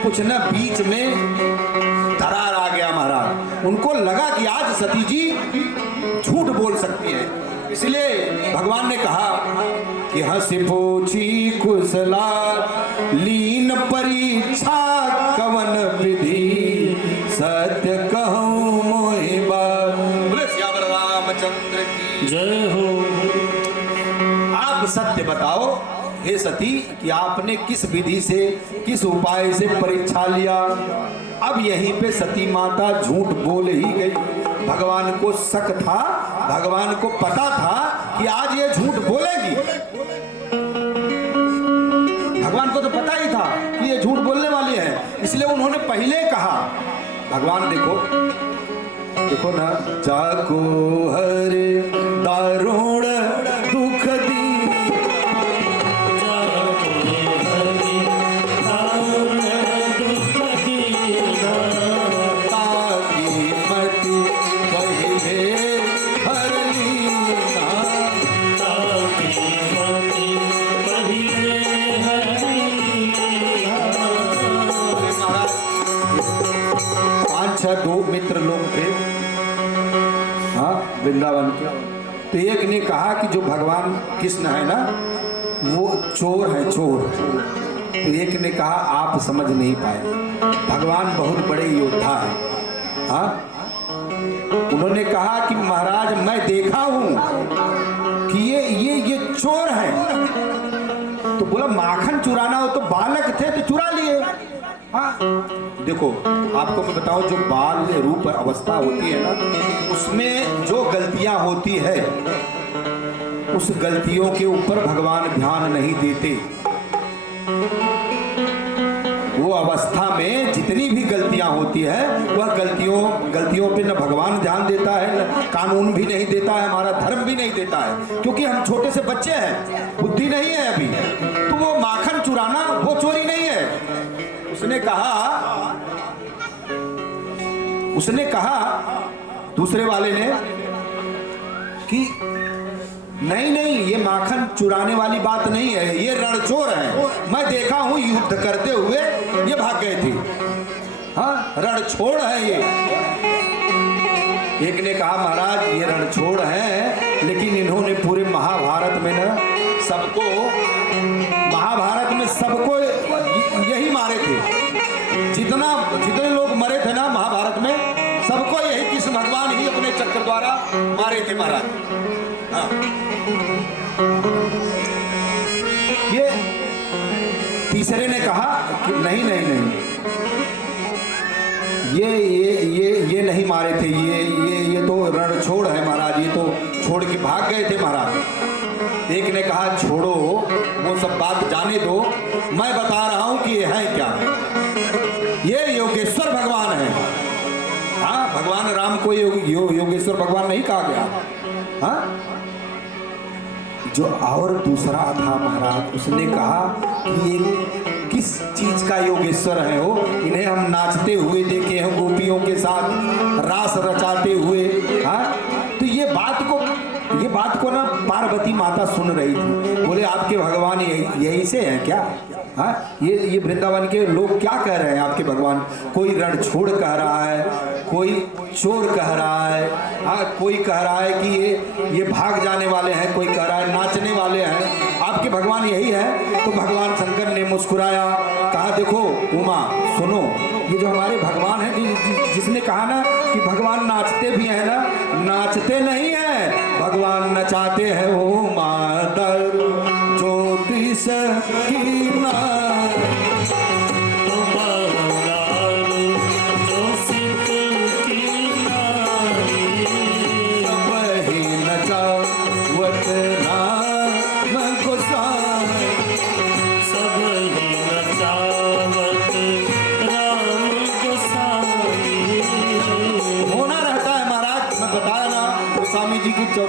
कुछ न बीच में दरार आ गया महाराज। उनको लगा कि आज सती जी झूठ बोल सकती है, इसलिए भगवान ने कहा कि हंसी पूछी कुशला लीन परीक्षा कवन विधि सत्य कहूँ मोहि बात। बोले श्यावर रामचंद्र की जय हो। आप सत्य बताओ हे सती कि आपने किस विधि से, किस उपाय से परीक्षा लिया। अब यहीं पे सती माता झूठ बोल ही गई। भगवान को शक था, भगवान को पता था कि आज ये झूठ बोलेगी। भगवान को तो पता ही था कि ये झूठ बोलने वाली है, इसलिए उन्होंने पहले कहा। भगवान देखो ना, जाको हरे दारुण दुख दी दो मित्र लोग थे, हाँ, वृंदावन के। तो एक ने कहा कि जो भगवान कृष्ण है ना, वो चोर है, चोर। तो एक ने कहा आप समझ नहीं पाए, भगवान बहुत बड़े योद्धा है। हाँ, उन्होंने कहा कि महाराज मैं देखा हूं कि ये चोर है। तो बोला माखन चुराना हो तो बालक थे तो चुरा लिए। हाँ, देखो आपको मैं बताऊं, जो बाल रूप अवस्था होती है ना, उसमें जो गलतियां होती है, उस गलतियों के ऊपर भगवान ध्यान नहीं देते। वो अवस्था में जितनी भी गलतियां होती है, वह गलतियों पे न भगवान ध्यान देता है, न कानून भी नहीं देता है, हमारा धर्म भी नहीं देता है, क्योंकि हम छोटे से बच्चे हैं, बुद्धि नहीं है अभी। तो वो माखन चुराना वो चोरी नहीं है। उसने कहा दूसरे वाले ने कि नहीं, ये माखन चुराने वाली बात नहीं है, ये रणचोर है। मैं देखा हूं युद्ध करते हुए ये भाग गए थे। हाँ, रणछोड़ है ये। एक ने कहा महाराज ये रणछोड़ है, लेकिन इन्होंने पूरे महाभारत में ना सबको यही मारे थे। जितने लोग मरे थे ना महाभारत में, सबको यही कृष्ण भगवान ही अपने चक्र द्वारा मारे थे महाराज। हाँ, ये तीसरे ने कहा कि नहीं, ये नहीं मारे थे, ये तो रणछोड़ है महाराज, ये तो छोड़ के भाग गए थे महाराज। एक ने कहा छोड़ो वो सब बात, जाने दो, मैं बता रहा हूं कि ये है क्या। ये योगेश्वर भगवान है। हाँ, भगवान राम को योगेश्वर भगवान नहीं कहा गया। हाँ, जो और दूसरा था महाराज, उसने कहा कि ये किस चीज का योगेश्वर है हो, इन्हें हम नाचते हुए देखे हैं, गोपियों के साथ रास रचाते हुए। हाँ, तो ये बात को ना पार्वती माता सुन रही थी। बोले आपके भगवान यही से हैं क्या? हाँ, ये वृंदावन के लोग क्या कह रहे हैं आपके भगवान? कोई रणछोड़ कह रहा है, कोई चोर कह रहा है, हाँ, कोई कह रहा है कि ये भाग जाने वाले हैं, कोई कह रहा है नाचने वाले हैं। आपके भगवान यही है? तो भगवान शंकर ने मुस्कुराया, कहा देखो उमा सुनो, ये जो हमारे भगवान है, जिसने कहा ना कि भगवान नाचते भी हैं ना, नाचते नहीं है, भगवान नचाते हैं। ओ मादर ज्योतिष की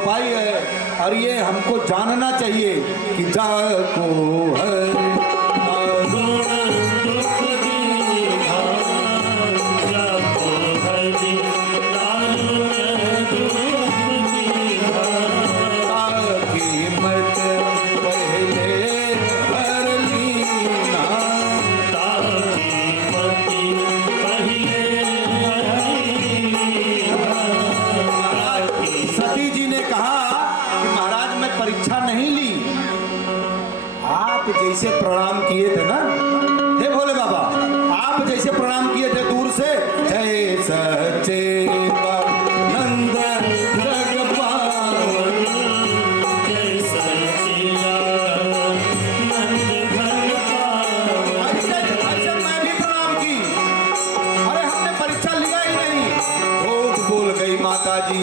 चौपाई है, और ये हमको जानना चाहिए कि जाको है कीमत पहले भर लीना। सती जी ने कहा कि महाराज मैं परीक्षा नहीं ली, आप जैसे प्रणाम किए थे ना, हे भोले बाबा, आप जैसे प्रणाम किए थे दूर से, जय सच्चे नंद जग पावन, ऐसे मैं भी प्रणाम की। अरे हमने परीक्षा लिया ही नहीं। झूठ बोल गई माता जी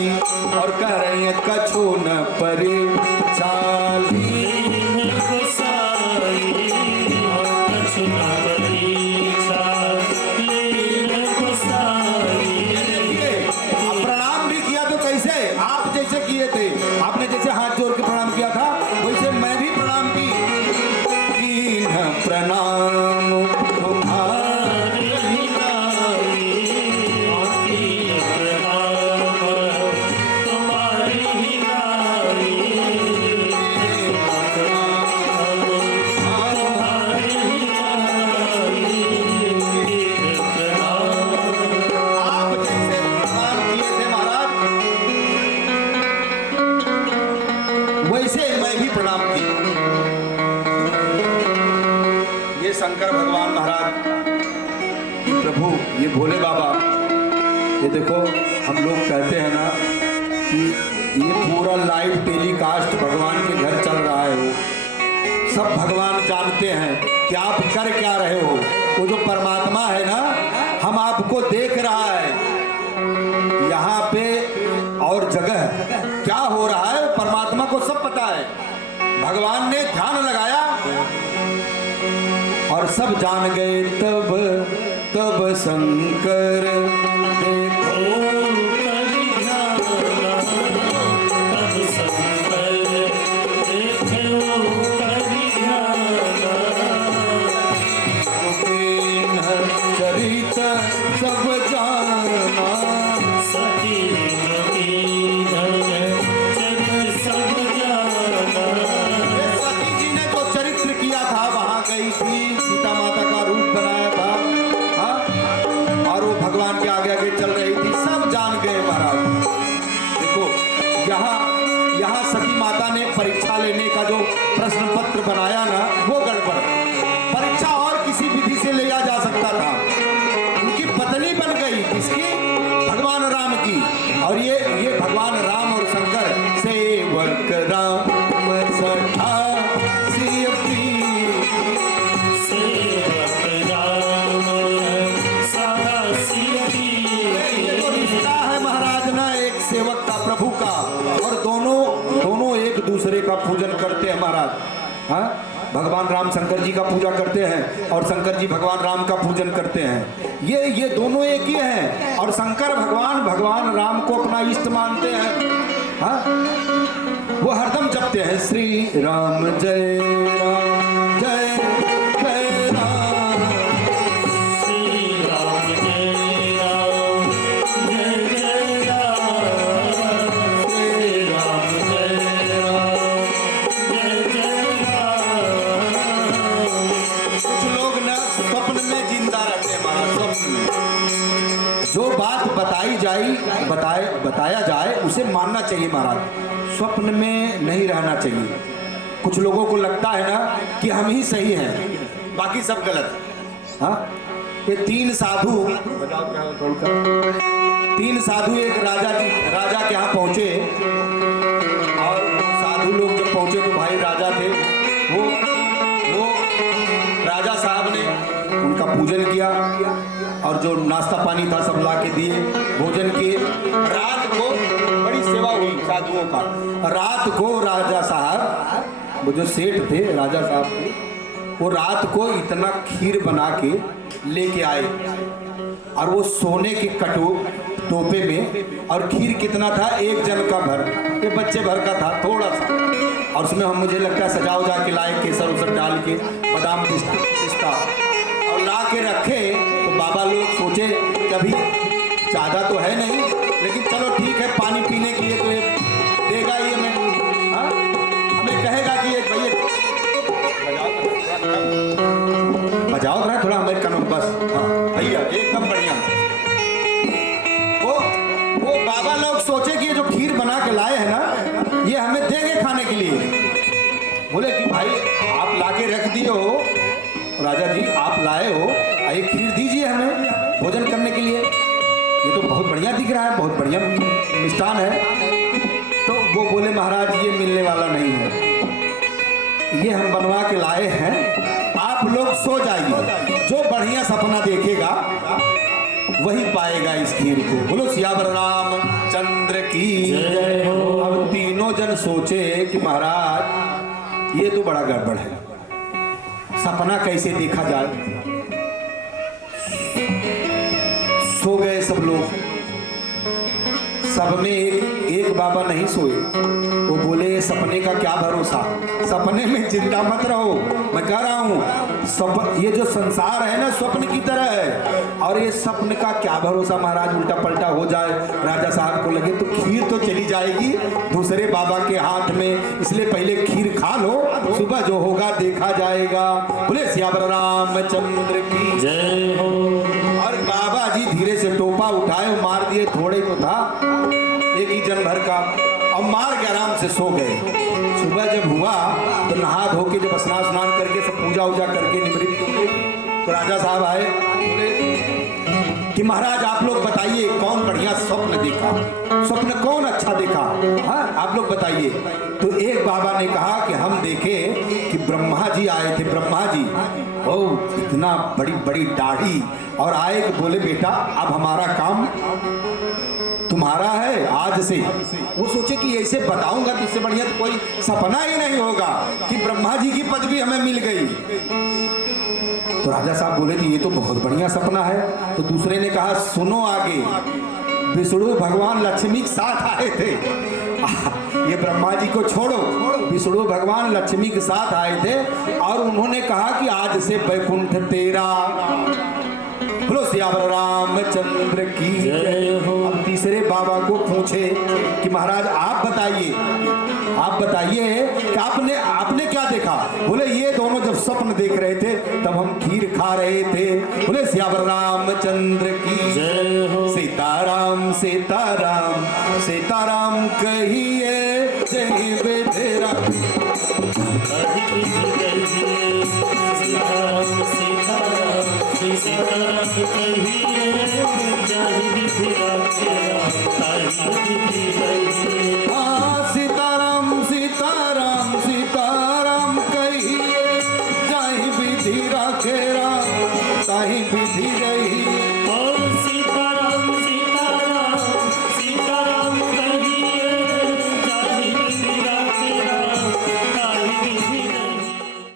और कह रही है कछु न परीक्षा ली। प्रणाम भी किया तो कैसे, आप जैसे किए थे, आपने जैसे हाथ जोड़ के प्रणाम किया था, वैसे मैं भी प्रणाम की। प्रणाम तुम्हारे वैसे मैं भी प्रणाम की। ये शंकर भगवान महाराज, प्रभु ये भोले बाबा, ये देखो हम लोग कहते हैं ना कि ये पूरा लाइव टेलीकास्ट भगवान के घर चल रहा है, वो सब भगवान जानते हैं कि आप कर क्या रहे हो। वो जो परमात्मा है ना, हम आपको देख रहा है यहाँ पे और जगह क्या हो रहा है, परमात्मा को सब पता है। भगवान ने ध्यान लगाया और सब जान गए। तब तब शंकर चरित सब जाना। सीता माता का रूप बनाया था, हाँ? और वो भगवान के आगे आगे चल रही थी, सब जान गए महाराज। देखो यहाँ सती माता ने परीक्षा लेने का जो प्रश्न पत्र बनाया ना, वो गड़बड़। परीक्षा और किसी विधि से लिया जा सकता था। उनकी पत्नी बन गई किसकी? भगवान राम की। और ये भगवान राम और शंकर सेवक राम सखा सिय सेवक का, प्रभु का, और दोनों एक दूसरे का पूजन करते हैं महाराज। हाँ, भगवान राम शंकर जी का पूजा करते हैं और शंकर जी भगवान राम का पूजन करते हैं। ये दोनों एक ही हैं। और शंकर भगवान राम को अपना इष्ट मानते हैं। हाँ, वो हरदम जपते हैं श्री राम जय राम जय जय राम, श्री राम जय राम जय जय राम, श्री राम जय राम जय जय राम। कुछ लोग ना स्वप्न में जिंदा रहते हैं महाराज। स्वप्न में जो बात बताया जाए उसे मानना चाहिए महाराज। स्वप्न में नहीं रहना चाहिए। कुछ लोगों को लगता है ना कि हम ही सही हैं, बाकी सब गलत। हाँ, ये तीन साधु एक राजा के यहाँ पहुंचे। और साधु लोग जब पहुंचे तो भाई राजा थे, वो राजा साहब ने उनका पूजन किया और जो नाश्ता पानी था सब ला के दिए, भोजन किए। रात को बड़ी सेवा हुई साधुओं का। रात को राजा साहब, वो जो सेठ थे राजा साहब थे, वो रात को इतना खीर बना के लेके आए और वो सोने के टोपे में, और खीर कितना था, 1 जन का भर। ये बच्चे भर का था थोड़ा सा, और उसमें हम मुझे लगता है सजा उजा के लाए, केसर उसर डाल के, बादाम पिस्ता और ला के रखे। तो बाबा लोग सोचे कभी ज़्यादा तो है नहीं, लेकिन चलो ठीक है, पानी पीने के लिए तो ये देगा ही हमें। हाँ, हमें कहेगा कि एक भैया बजाओ रहा थोड़ा हमें कनो बस। हाँ भैया एकदम बढ़िया। वो बाबा लोग सोचे कि ये जो खीर बना के लाए हैं ना, ये हमें देंगे खाने के लिए। बोले कि भाई आप ला के रख दिए हो राजा जी, आप लाए हो, ये खीर दीजिए हमें भोजन करने के लिए, ये तो बहुत बढ़िया दिख रहा है, बहुत बढ़िया मिष्ठान है। तो वो बोले महाराज ये मिलने वाला नहीं है, ये हम बनवा के लाए हैं, आप लोग सो जाइए, जो बढ़िया सपना देखेगा वही पाएगा इस खीर को। बोलो सियावर रामचंद्र की जय हो। अब तीनों जन सोचे कि महाराज ये तो बड़ा गड़बड़ है, सपना कैसे देखा जाए। सो गए सब लोग, सब में एक बाबा नहीं सोए। वो बोले सपने का क्या भरोसा, सपने में चिंता मत रहो, मैं कह रहा हूँ ये जो संसार है ना स्वप्न की तरह है, और ये स्वप्न का क्या भरोसा महाराज, उल्टा पलटा हो जाए, राजा साहब को लगे तो खीर तो चली जाएगी दूसरे बाबा के हाथ में, इसलिए पहले खीर खा लो, सुबह जो होगा देखा जाएगा। बोले सियावर रामचंद्र की जय हो। और बाबा जी धीरे से टोपा उठाए, मार दिए, थोड़े तो था एक ही जन भर का, और मार के आराम से सो गए। सुबह जब हुआ तो नहा धो के जब स्नान करके सब पूजा उजा करके निवृत्त हुए, तो राजा साहब आए, बोले कि महाराज आप लोग बताइए कौन बढ़िया स्वप्न देखा, स्वप्न कौन अच्छा देखा, हाँ आप लोग बताइए। तो एक बाबा ने कहा कि हम देखे कि ब्रह्मा जी आए थे, ब्रह्मा जी ओ इतना बड़ी बड़ी दाढ़ी, और आए कि बोले बेटा अब हमारा काम तुम्हारा है आज से। वो सोचे कि ऐसे बताऊंगा तो इससे बढ़िया तो कोई सपना ही नहीं होगा कि ब्रह्मा जी की पदवी हमें मिल गई। तो राजा साहब बोले कि ये तो बहुत बढ़िया सपना है। तो दूसरे ने कहा सुनो आगे, विष्णु भगवान लक्ष्मी के साथ आए थे, ये ब्रह्मा जी को छोड़ो, विष्णु भगवान लक्ष्मी के साथ आए थे और उन्होंने कहा कि आज से वैकुंठ तेरा। बोलो सियावर रामचंद्र की जय हो। अब तीसरे बाबा को पूछे कि महाराज आप बताइए कि आपने क्या देखा। बोले ये दोनों जब स्वप्न देख रहे थे तब हम खीर खा रहे थे। बोले सियावर रामचंद्र की जय हो। सीताराम सीताराम सीताराम कहिए जय बेधेरा। सीताराम सीताराम सीताराम कहिए जाहि विधि राखेरा ताहि विधि रही।